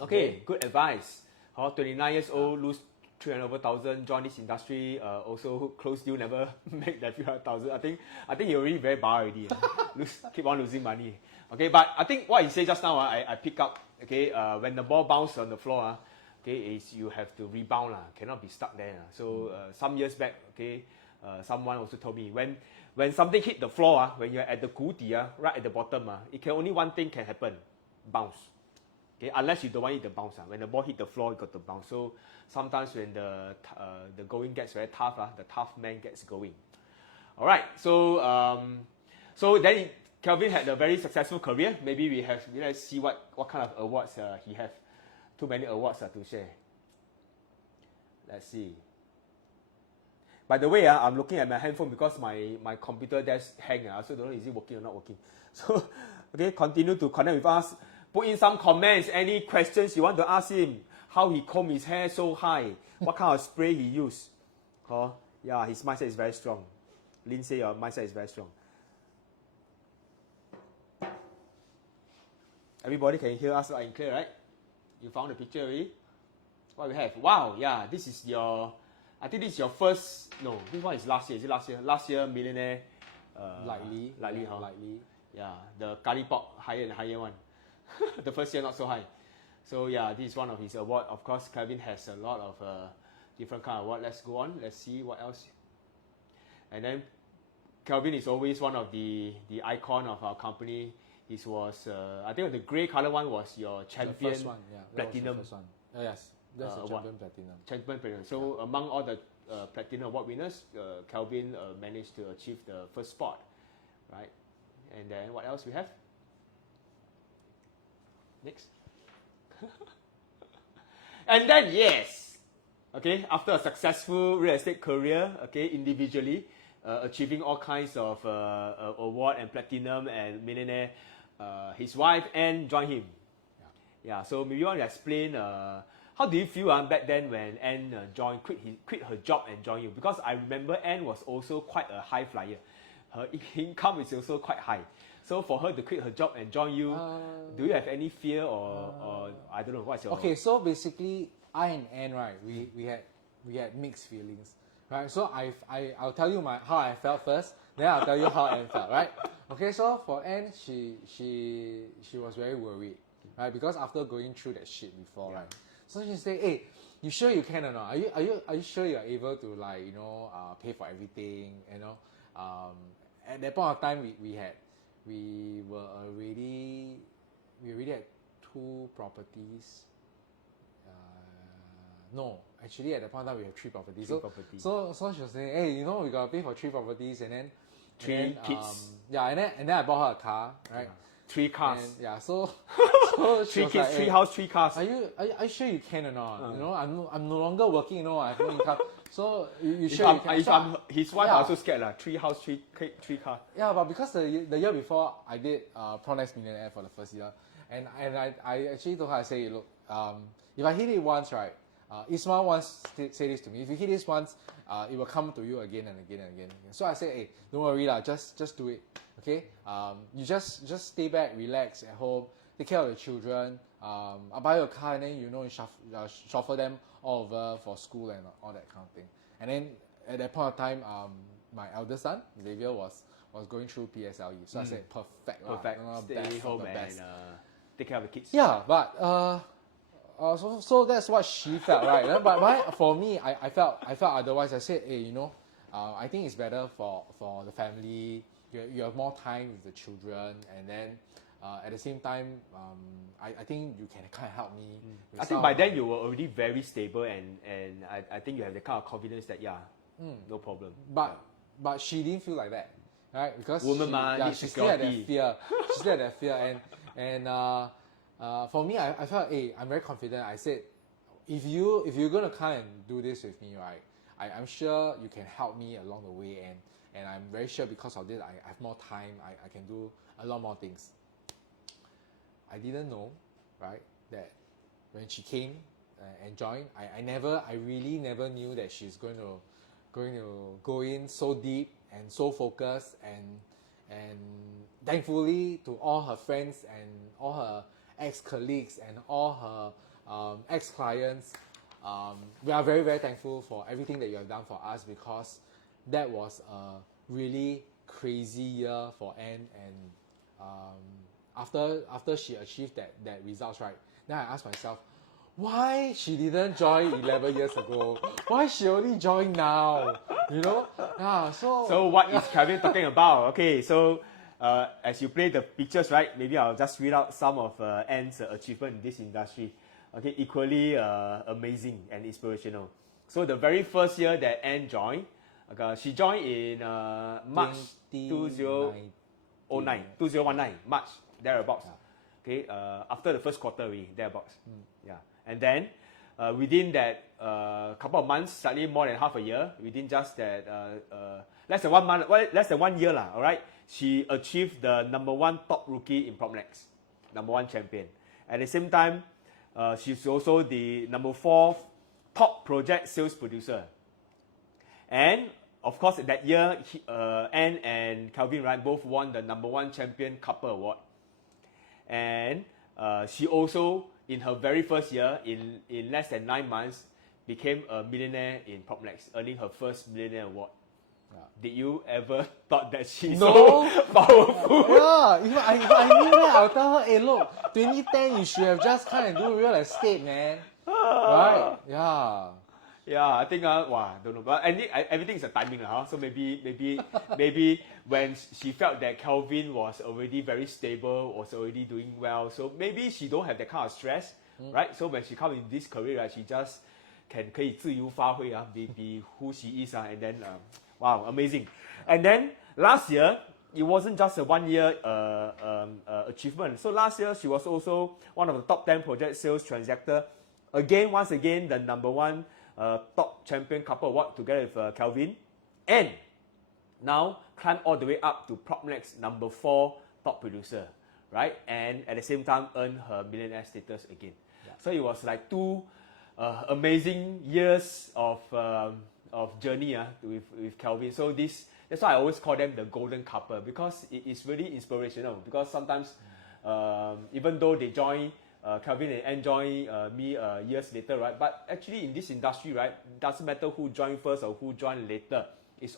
Okay, good advice. 29 years old, lose 300,000, join this industry, also close deal, never make that few hundred thousand. I think you're already very bar already. Keep on losing money. Okay, but I think what you said just now, I pick up. Okay, when the ball bounces on the floor, okay, is you have to rebound, cannot be stuck there. So some years back, okay, someone also told me when something hit the floor, when you're at the 谷底, right at the bottom, it can only one thing can happen, bounce. Okay, unless you don't want it to bounce. When the ball hit the floor, you got to bounce. So sometimes when the going gets very tough, the tough man gets going. All right. So so then Kelvin had a very successful career. Maybe let's see what kind of awards he have. Too many awards to share. Let's see. By the way, I'm looking at my handphone because my computer desk hang. I also don't know is it working or not working. So okay, continue to connect with us. Put in some comments, any questions you want to ask him. How he comb his hair so high. What kind of spray he used. Yeah, his mindset is very strong. Lin say your mindset is very strong. Everybody can hear us loud and clear, right? You found the picture already? What we have? Wow, yeah, this is your I think this is your first. No, this one is last year. Is it last year? Last year, Millionaire. Lightly, huh? lightly. Yeah, the curry pop higher and higher one. The first year not so high. So yeah, this is one of his award. Of course, Kelvin has a lot of different kind of award. Let's go on. Let's see what else. And then Kelvin is always one of the icon of our company. This was I think the grey color one was your champion The first one, yeah. platinum. That was the first one. Yes, that's the champion platinum. Champion platinum. So among all the platinum award winners, Kelvin managed to achieve the first spot, right? And then what else we have? Next. And then yes, okay, after a successful real estate career, okay, individually, achieving all kinds of award and platinum and millionaire, his wife Anne joined him. Yeah, so maybe you want to explain how do you feel back then when Anne quit her job and joined you? Because I remember Anne was also quite a high flyer. Her income is also quite high. So for her to quit her job and join you, do you have any fear or I don't know what's your... Okay, so basically I and Anne, right, we had mixed feelings, right? So I'll tell you how I felt first, then I'll tell you how Anne felt, right? Okay, so for Anne, she was very worried, right? Because after going through that shit before, right? So she said, "Hey, you sure you can or not? Are you sure you're able to pay for everything? You know?" At that point of time, we already had 2 properties. No, actually at that point of time we have 3 properties. So she was saying, "Hey, we gotta pay for 3 properties and then 3 kids. Yeah, and then I bought her a car, right? 3 cars. And, yeah, so she 3 was kids, like, 3 hey, house, 3 cars. Are you sure you can or not? I'm no longer working. I have no income. So you sure you can? If I'm his wife, Yeah. also scared 3 house, 3 car. Yeah, but because the year before I did Pro Next Millionaire for the first year, and I actually told her, I say, look, if I hit it once, right, Ismail once say this to me, if you hit this once, it will come to you again and again and again. So I say, hey, don't worry lah, just do it, okay? You just stay back, relax at home, take care of the children. I'll buy you a car and then you chauffeur them all over for school and all that kind of thing. And then at that point of time, my eldest son Xavier was going through PSLE, so I said perfect. Stay home and take care of the kids. Yeah, but so that's what she felt, right? But for me, I felt otherwise. I said, hey, I think it's better for the family. You have more time with the children, and then at the same time, I think you can kind of help me. I think by then you were already very stable, and I think you have the kind of confidence that no problem. But she didn't feel like that, right? Because she still had that fear. She still had that fear, and for me, I felt, hey, I'm very confident. I said, if you're gonna come and do this with me, right? I'm sure you can help me along the way, and I'm very sure because of this, I have more time. I can do a lot more things. I didn't know, right, that when she came and joined, I really never knew that she's going to go in so deep and so focused, and thankfully to all her friends and all her ex-colleagues and all her ex-clients, we are very, very thankful for everything that you have done for us, because that was a really crazy year for Anne, and after she achieved that results, right, then I asked myself, why she didn't join 11 years ago? Why she only joined now? So what is Kelvin talking about? Okay, so as you play the pictures, right, maybe I'll just read out some of Anne's achievement in this industry. Okay, equally amazing and inspirational. So the very first year that Anne joined, she joined in March 2019, March, thereabouts. Okay, after the first quarter, thereabouts. Yeah, and then within that couple of months, slightly more than half a year, within just that less than 1 month, less than 1 year, all right, she achieved the #1 top rookie in PropNext, #1 champion. At the same time, she's also the #4 top project sales producer. And of course, that year, Anne and Kelvin, right, both won the #1 champion couple award. And she also, in her very first year, in less than 9 months, became a millionaire in Propnex, earning her first millionaire award. Yeah. Did you ever thought that she's No. so powerful? Yeah, if I knew that, I'll tell her, hey, look, 2010, you should have just come and do real estate, man. Right? Yeah. Yeah, I think wow, don't know, but everything is a timing, huh? So maybe when she felt that Kelvin was already very stable, was already doing well, so maybe she don't have that kind of stress, right? So when she come in this career, right, she just 可以自由发挥 be who she is and then wow, amazing. And then last year, it wasn't just a 1 year achievement. So last year, she was also one of the top 10 project sales transactor. Once again, the #1 top champion couple award together with Kelvin. And now climb all the way up to Propnex #4 top producer, right? And at the same time, earn her millionaire status again. Yeah. So it was like two amazing years of journey with Kelvin. So that's why I always call them the golden couple, because it is really inspirational. Because sometimes, even though they join Kelvin and join me years later, right? But actually in this industry, right, it doesn't matter who joined first or who joined later. We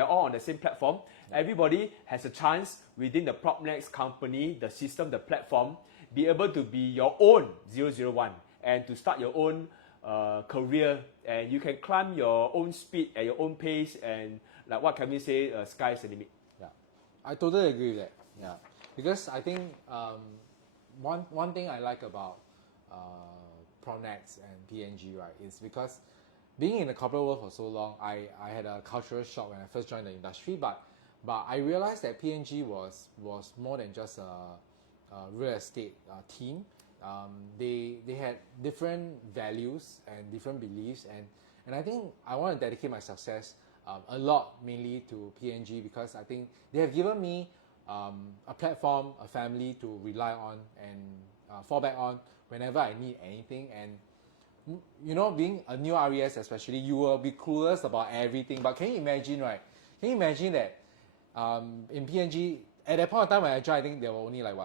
are all on the same platform. Everybody has a chance within the Propnex company, the system, the platform, be able to be your own 001 and to start your own career, and you can climb your own speed at your own pace, and like what Kelvin say, sky's the limit. Yeah, I totally agree with that. Yeah, because I think one thing I like about Propnex and PNG, right, is because being in the corporate world for so long, I had a cultural shock when I first joined the industry, but I realized that PNG was more than just a real estate team. They had different values and different beliefs, and I think I want to dedicate my success a lot mainly to PNG, because I think they have given me a platform, a family to rely on and fall back on whenever I need anything. And you know, being a new RES especially, you will be clueless about everything. But can you imagine, right? Can you imagine that in PNG, at that point of time when I joined, I think there were only like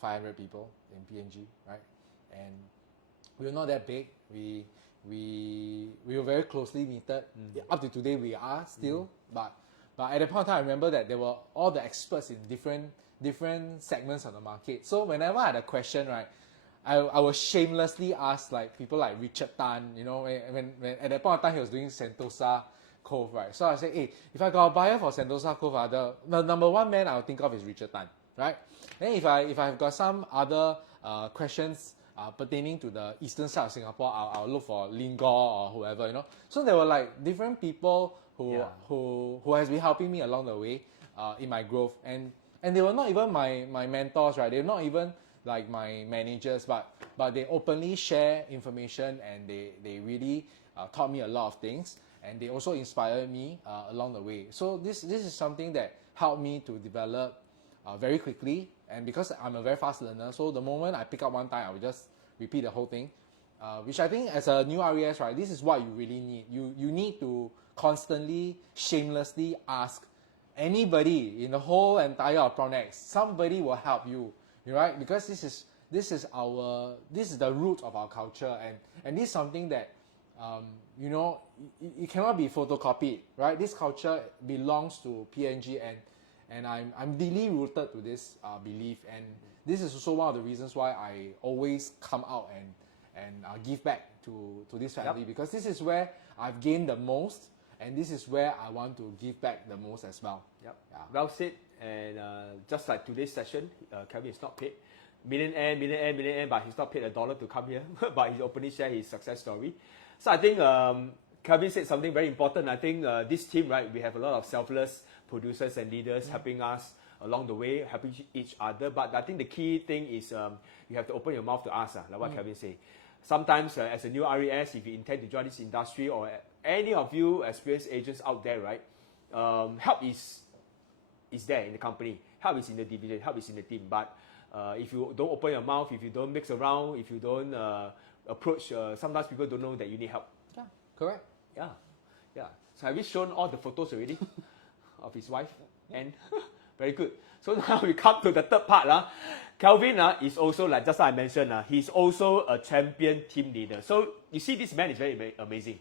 500 people in PNG, right? And we were not that big. We were very closely knitted. Up to today, we are still. But at that point of time, I remember that there were all the experts in different segments of the market. So whenever I had a question, right, I was shamelessly ask like people like Richard Tan, you know, when at that point of time he was doing Sentosa Cove, right? So I said, hey, if I got a buyer for Sentosa Cove, the #1 man I'll think of is Richard Tan, right? And if I've got some other questions pertaining to the eastern side of Singapore, I'll look for Lingor or whoever, you know. So there were like different people who has been helping me along the way in my growth, and they were not even my mentors, right? They're not even like my managers, but they openly share information, and they really taught me a lot of things, and they also inspired me along the way. So this is something that helped me to develop very quickly, and because I'm a very fast learner, so the moment I pick up one time, I will just repeat the whole thing, which I think as a new RES, right, this is what you really need. You need to constantly, shamelessly ask anybody in the whole entire Propnex. Somebody will help you, right? Because this is the root of our culture, and this is something that you know, it cannot be photocopied, right? This culture belongs to PNG, and I'm deeply rooted to this belief, and this is also one of the reasons why I always come out and give back to this family, because this is where I've gained the most, and this is where I want to give back the most as well. Yep. Yeah. Well said. And just like today's session, Kelvin is not paid. Millionaire, but he's not paid $1 to come here. But he openly shared his success story. So I think Kelvin said something very important. I think this team, right, we have a lot of selfless producers and leaders helping us along the way, helping each other. But I think the key thing is you have to open your mouth to ask, like what Kelvin said. Sometimes as a new RES, if you intend to join this industry, or any of you experienced agents out there, right, help is there in the company. Help is in the division. Help is in the team. But if you don't open your mouth, if you don't mix around, if you don't approach, sometimes people don't know that you need help. Yeah, correct. Yeah. So have you shown all the photos already of his wife? And Very good. So now we come to the third part. Kelvin is also, like just like I mentioned, he's also a champion team leader. So you see, this man is very amazing.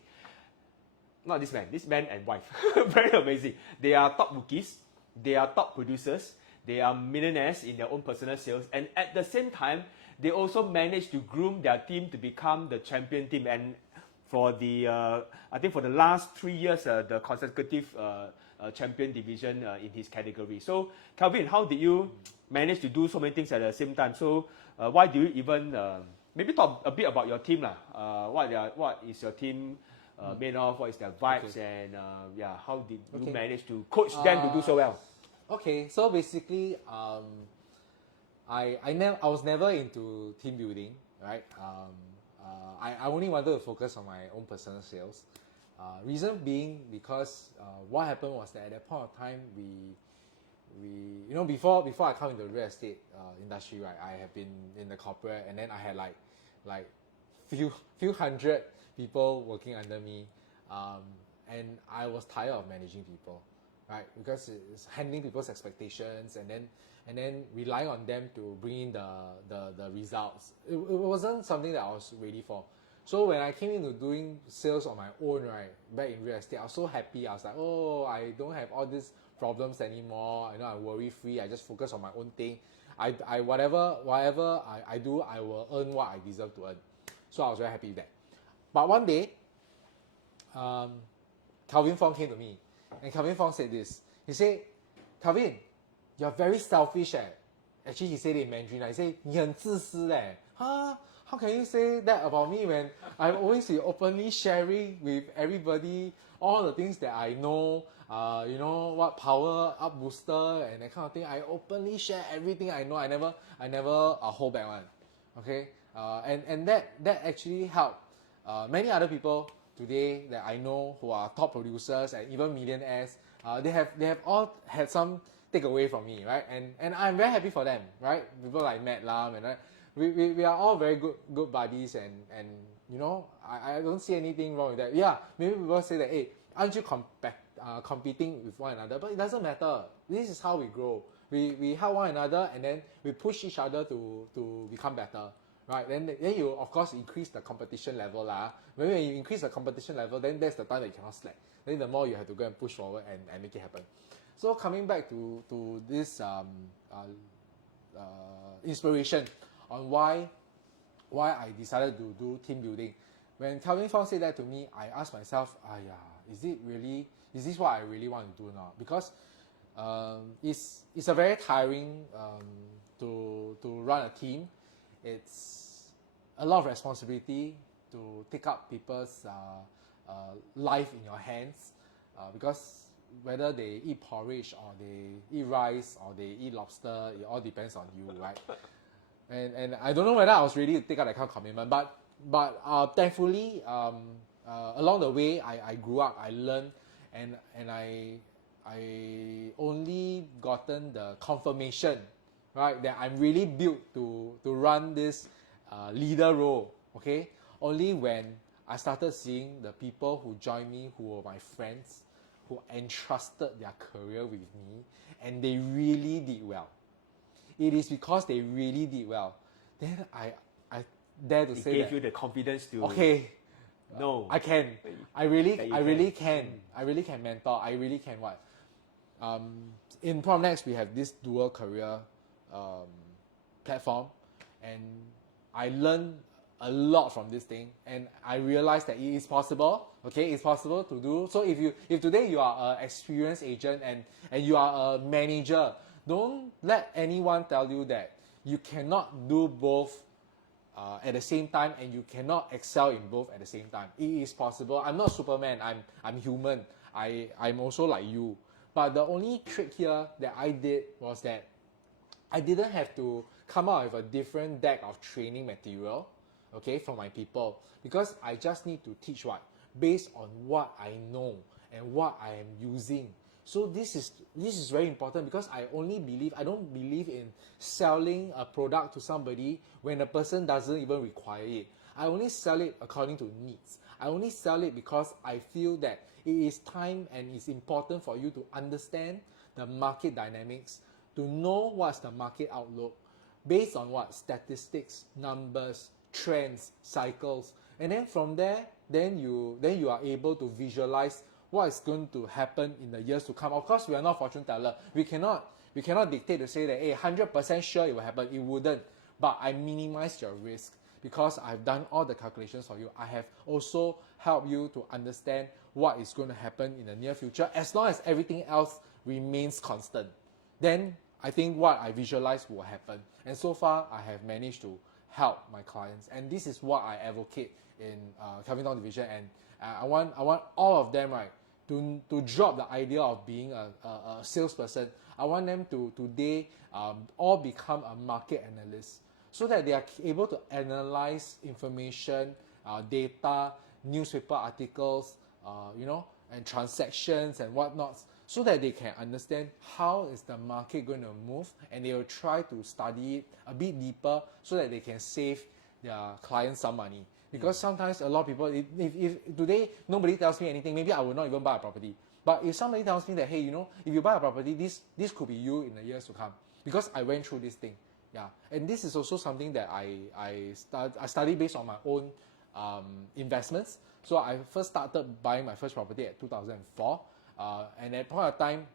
Not this man and wife. Very amazing. They are top rookies. They are top producers. They are millionaires in their own personal sales. And at the same time, they also manage to groom their team to become the champion team. And for the, I think for the last 3 years, the consecutive champion division in his category. So, Kelvin, how did you manage to do so many things at the same time? So, why do you even, maybe talk a bit about your team. What is your team made of? What is their vibes? Okay. And yeah, how did you manage to coach them to do so well? Okay, so basically, I was never into team building, right? I only wanted to focus on my own personal sales. Reason being because what happened was that at that point of time, we before I come into the real estate industry, right? I have been in the corporate, and then I had like few hundred people working under me, and I was tired of managing people, right? Because it's handling people's expectations and then relying on them to bring in the results. It wasn't something that I was ready for. So when I came into doing sales on my own, right, back in real estate, I was so happy. I was like, oh, I don't have all these problems anymore. I'm worry free. I just focus on my own thing. I whatever I do, I will earn what I deserve to earn. So I was very happy with that. But one day, Kelvin Thong came to me, and Kelvin Thong said this. He said, Kelvin, you're very selfish. Actually, he said it in Mandarin. He said, 你很自私 Huh? How can you say that about me when I'm always openly sharing with everybody all the things that I know, what power up booster and that kind of thing. I openly share everything I know. I never hold back one. Okay, and that actually helped many other people today that I know who are top producers and even millionaires. They have all had some takeaway from me, right? And I'm very happy for them, right? People like Matt Lam and we are all very good buddies, and I don't see anything wrong with that. Yeah, maybe people say that, hey, aren't you competing with one another? But it doesn't matter. This is how we grow. We help one another, and then we push each other to become better, right? Then you of course increase the competition level lah. When you increase the competition level, then that's the time that you cannot slack. Then the more you have to go and push forward and make it happen. So coming back to this inspiration on why I decided to do team building. When Kelvin Thong said that to me, I asked myself, is this what I really want to do now? Because it's a very tiring to run a team. It's a lot of responsibility to take up people's life in your hands, because whether they eat porridge or they eat rice or they eat lobster, it all depends on you, right? And I don't know whether I was ready to take out that kind of commitment, but thankfully along the way I grew up, I learned, and I only gotten the confirmation, right, that I'm really built to run this leader role. Okay, only when I started seeing the people who joined me, who were my friends, who entrusted their career with me, and they really did well. It is because they really did well. Then I dare to say that. It gave you the confidence to. Okay. No. I can. I really can. I really can mentor. I really can what? In PromNext, we have this dual career platform, and I learned a lot from this thing, and I realized that it is possible. Okay, it's possible to do. So if today you are an experienced agent and you are a manager, don't let anyone tell you that you cannot do both at the same time, and you cannot excel in both at the same time. It is possible. I'm not Superman. I'm human. I'm also like you. But the only trick here that I did was that I didn't have to come out with a different deck of training material, okay, for my people, because I just need to teach what? Based on what I know and what I am using. So this is very important, because I don't believe in selling a product to somebody when a person doesn't even require it. I only sell it according to needs. I only sell it because I feel that it is time and it's important for you to understand the market dynamics, to know what's the market outlook based on what? Statistics, numbers, trends, cycles. And then from there, then you are able to visualize what is going to happen in the years to come. Of course, we are not fortune teller. We cannot dictate to say that, hey, 100% sure it will happen. It wouldn't. But I minimize your risk because I've done all the calculations for you. I have also helped you to understand what is going to happen in the near future. As long as everything else remains constant, then I think what I visualize will happen. And so far, I have managed to help my clients. And this is what I advocate in Kelvin Thong division. And I want all of them, right, to drop the idea of being a salesperson. I want them to today all become a market analyst so that they are able to analyze information, data, newspaper articles, and transactions and whatnot, so that they can understand how is the market going to move, and they will try to study it a bit deeper so that they can save their clients some money. Because sometimes a lot of people, if today nobody tells me anything, maybe I will not even buy a property. But if somebody tells me that, hey, if you buy a property, this could be you in the years to come, because I went through this thing. Yeah, and this is also something that I study based on my own investments. So I first started buying my first property at 2004, and at that point of time,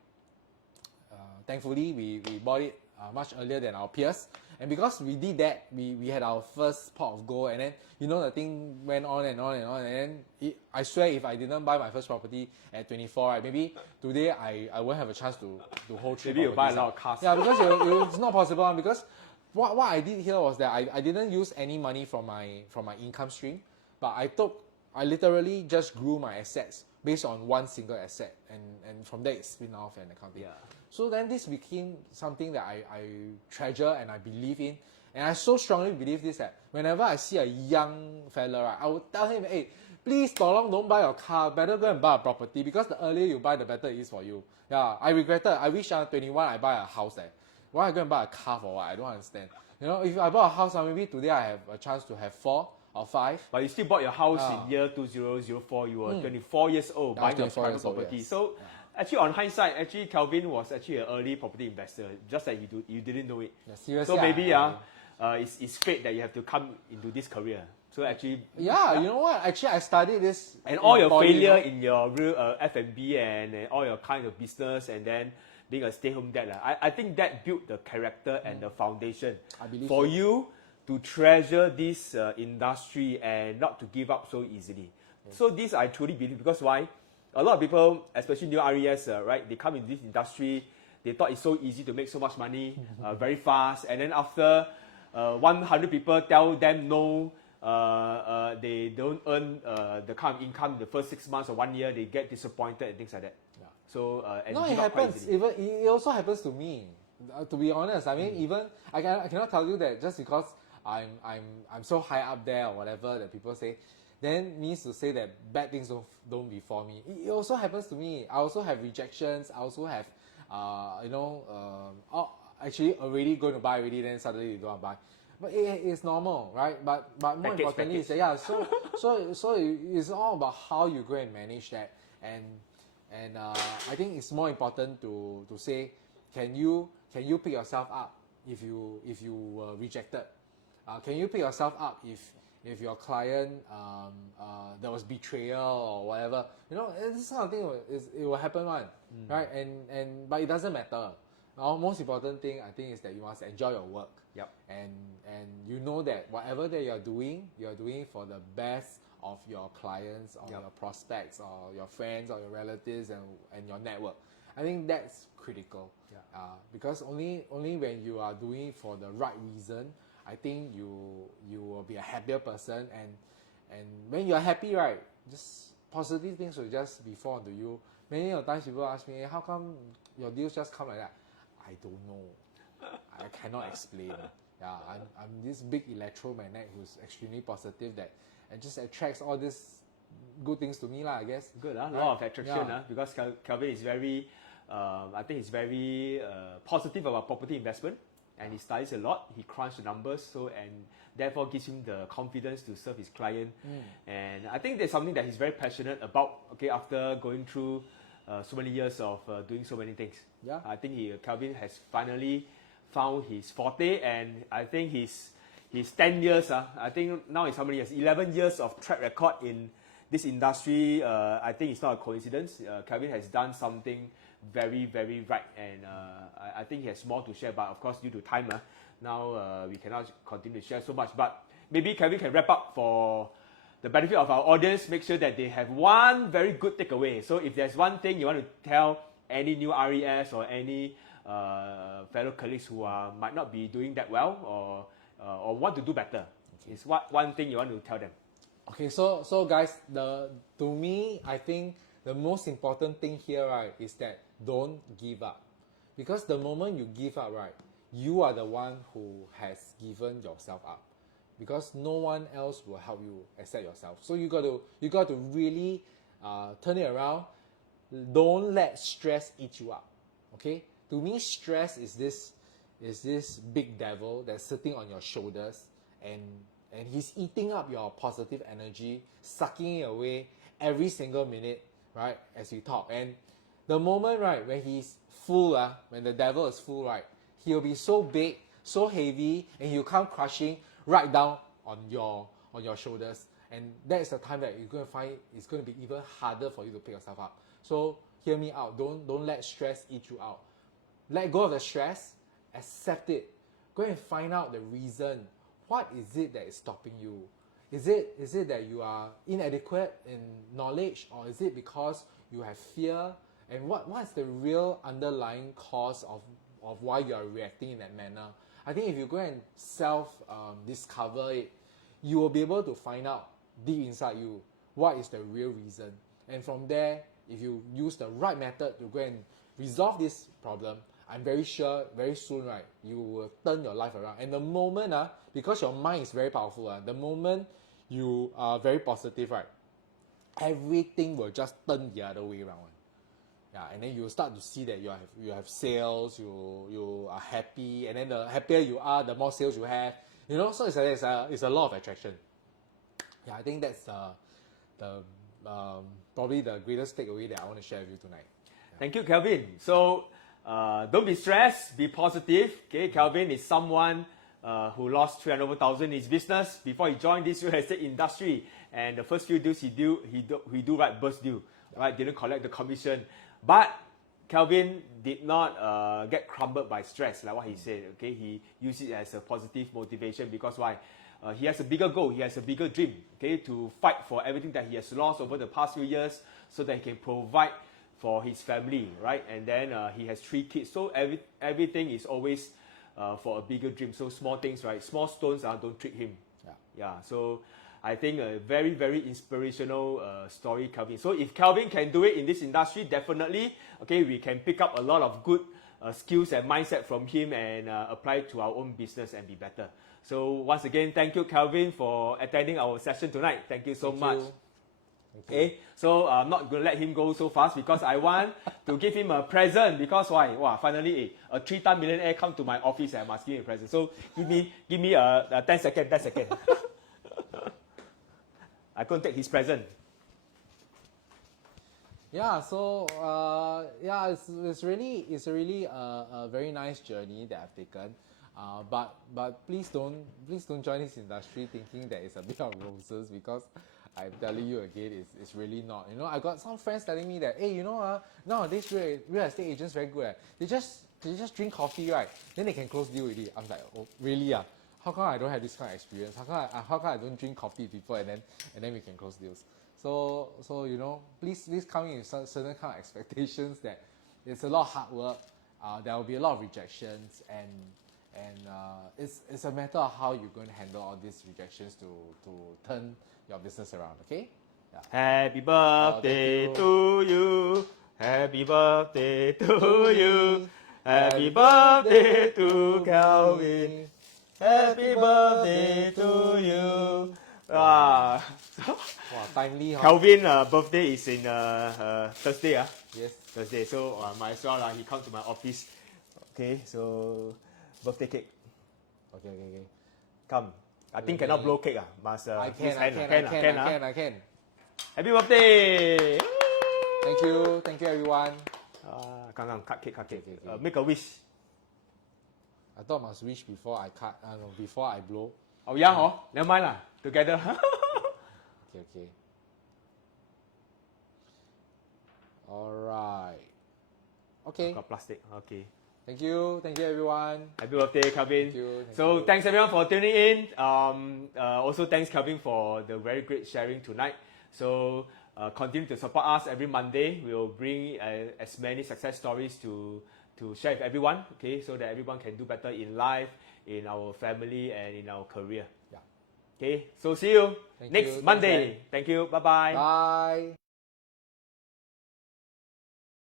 thankfully we bought it much earlier than our peers. And because we did that, we had our first pot of gold, and then the thing went on and on and on. And then I swear, if I didn't buy my first property at 24, right, maybe today I won't have a chance to hold three. Maybe you buy a lot of cars. Yeah, because it's not possible. Because what I did here was that I didn't use any money from my income stream, but I literally just grew my assets based on one single asset, and from there it spin off and accounting. Yeah. So then this became something that I treasure and I believe in. And I so strongly believe this that whenever I see a young fella, right, I would tell him, hey, please, tolong, don't buy a car, better go and buy a property, because the earlier you buy, the better it is for you. Yeah, I regretted, I wish at 21 I buy a house there. Why I go and buy a car for what? I don't understand. If I bought a house, maybe today I have a chance to have 4 or 5. But you still bought your house in year 2004. You were 24 years old, buying a private property. Yes. So actually, on hindsight, Kelvin was actually an early property investor, just that you didn't know it. Yeah, seriously, so maybe it's fate that you have to come into this career. So actually, you know what? Actually, I studied this. And all your failure in your real F&B and all your kind of business, and then being a stay-home dad, I think that built the character and the foundation for you to treasure this industry and not to give up so easily. So this I truly believe, because why? A lot of people, especially new RES, right, they come into this industry, they thought it's so easy to make so much money very fast, and then after 100 people tell them no, they don't earn the kind of income in the first 6 months or 1 year, they get disappointed and things like that. Yeah. So and no, it happens. Even it also happens to me. To be honest, I mean, even I cannot tell you that just because I'm so high up there or whatever that people say, then means to say that bad things don't befall me. It also happens to me. I also have rejections. I also have, actually already going to buy already, then suddenly you don't want to buy. But it's normal, right? But more importantly, is that, yeah. So it's all about how you go and manage that, and I think it's more important to say, can you pick yourself up if you were rejected? Can you pick yourself up if your client there was betrayal or whatever? This kind of thing it will happen one, right? But it doesn't matter. Most important thing I think is that you must enjoy your work. Yep. And you know that whatever that you're doing for the best of your clients or your prospects or your friends or your relatives and your network. I think that's critical. Yeah. Because only when you are doing it for the right reason, I think you will be a happier person, and when you are happy, right, just positive things will just be fall onto you. Many of the times people ask me, hey, how come your deals just come like that? I don't know. I cannot explain. Yeah, I'm this big electromagnet who's extremely positive that it just attracts all these good things to me, I guess. Good, law of attraction, because Kelvin is very, I think he's very positive about property investment. And he studies a lot, he crunches the numbers, and therefore gives him the confidence to serve his client. And I think that's something that he's very passionate about, after going through so many years of doing so many things. Yeah. I think Kelvin has finally found his forte, and I think his 10 years, I think now it's how many years? 11 years of track record in this industry. I think it's not a coincidence. Kelvin has done something very, very right, and I think he has more to share, but of course due to time, now we cannot continue to share so much. But maybe Kelvin can wrap up for the benefit of our audience, make sure that they have one very good takeaway. So if there's one thing you want to tell any new RES or any fellow colleagues who might not be doing that well or want to do better, is what one thing you want to tell them? Okay, so guys, to me, I think the most important thing here, right, is that don't give up. Because the moment you give up, right, you are the one who has given yourself up. Because no one else will help you except yourself. So you got to really turn it around. Don't let stress eat you up. Okay? To me, stress is this big devil that's sitting on your shoulders, and he's eating up your positive energy, sucking it away every single minute, right, as we talk. And the moment, right, when he's full, when the devil is full, right, he'll be so big, so heavy, and he'll come crushing right down on your shoulders. And that's the time that you're going to find it's going to be even harder for you to pick yourself up. So hear me out. Don't let stress eat you out. Let go of the stress, accept it. Go and find out the reason. What is it that is stopping you? Is it that you are inadequate in knowledge, or is it because you have fear? And what's the real underlying cause of why you are reacting in that manner? I think if you go and discover it, you will be able to find out deep inside you what is the real reason. And from there, if you use the right method to go and resolve this problem, I'm very sure very soon, right, you will turn your life around. And the moment, because your mind is very powerful, the moment you are very positive, right, everything will just turn the other way around. Yeah, and then you will start to see that you have sales, you are happy, and then the happier you are, the more sales you have. You know, so it's a law of attraction. Yeah, I think that's probably the greatest takeaway that I want to share with you tonight. Yeah. Thank you, Kelvin. So don't be stressed, be positive. Okay, Kelvin is someone who lost 300,000 in his business before he joined this real estate industry. And the first few deals he do right, burst deal, right? Didn't collect the commission. But Kelvin did not get crumbled by stress, like what he said. Okay, he used it as a positive motivation because why? He has a bigger goal, he has a bigger dream, okay, to fight for everything that he has lost over the past few years so that he can provide for his family, right? And then he has 3 kids, so everything is always for a bigger dream. So small things, right? Small stones don't trick him. Yeah. So I think a very, very inspirational story, Kelvin. So if Kelvin can do it in this industry, definitely, okay, we can pick up a lot of good skills and mindset from him and apply it to our own business and be better. So once again, thank you, Kelvin, for attending our session tonight. Thank you so much. Okay, so I'm not going to let him go so fast because I want to give him a present. Because why? Wow, finally a 3-time millionaire come to my office and I must give him a present. So give me a 10 second. I'm going to take his present. Yeah, so it's really a very nice journey that I've taken. But please don't join this industry thinking that it's a bit of roses, because I'm telling you again, it's really not. You know, I got some friends telling me that, hey, you know, nowadays real estate agents very good. They just drink coffee, right? Then they can close deal already. I'm like, oh, really? How come I don't have this kind of experience? How come I don't drink coffee with people and then we can close deals? So you know, please come in with certain kind of expectations that it's a lot of hard work. There will be a lot of rejections, and it's a matter of how you're going to handle all these rejections to turn your business around. Okay? Yeah. Happy birthday to you. Happy birthday to you. Happy birthday to Kelvin. Happy birthday to you. Wow, timely. Kelvin birthday is in Thursday. Yes. Thursday. So might as well he come to my office. Okay, so birthday cake. Okay. Come. I think cannot blow cake. Must I can. Happy birthday! Thank you everyone. Cut cake. Okay. Make a wish. I thought must wish before I cut. No, before I blow. Oh yeah, never mind lah. Together. Okay. Alright. Okay. Got plastic. Okay. Thank you everyone. Happy birthday, Kelvin. Thank you. So thanks everyone for tuning in. Also thanks Kelvin for the very great sharing tonight. So continue to support us every Monday. We'll bring as many success stories to share with everyone. Okay, so that everyone can do better in life, in our family, and in our career. Yeah. Okay, so see you Thank next you. Monday. Thanks, Thank you. Bye bye. Bye.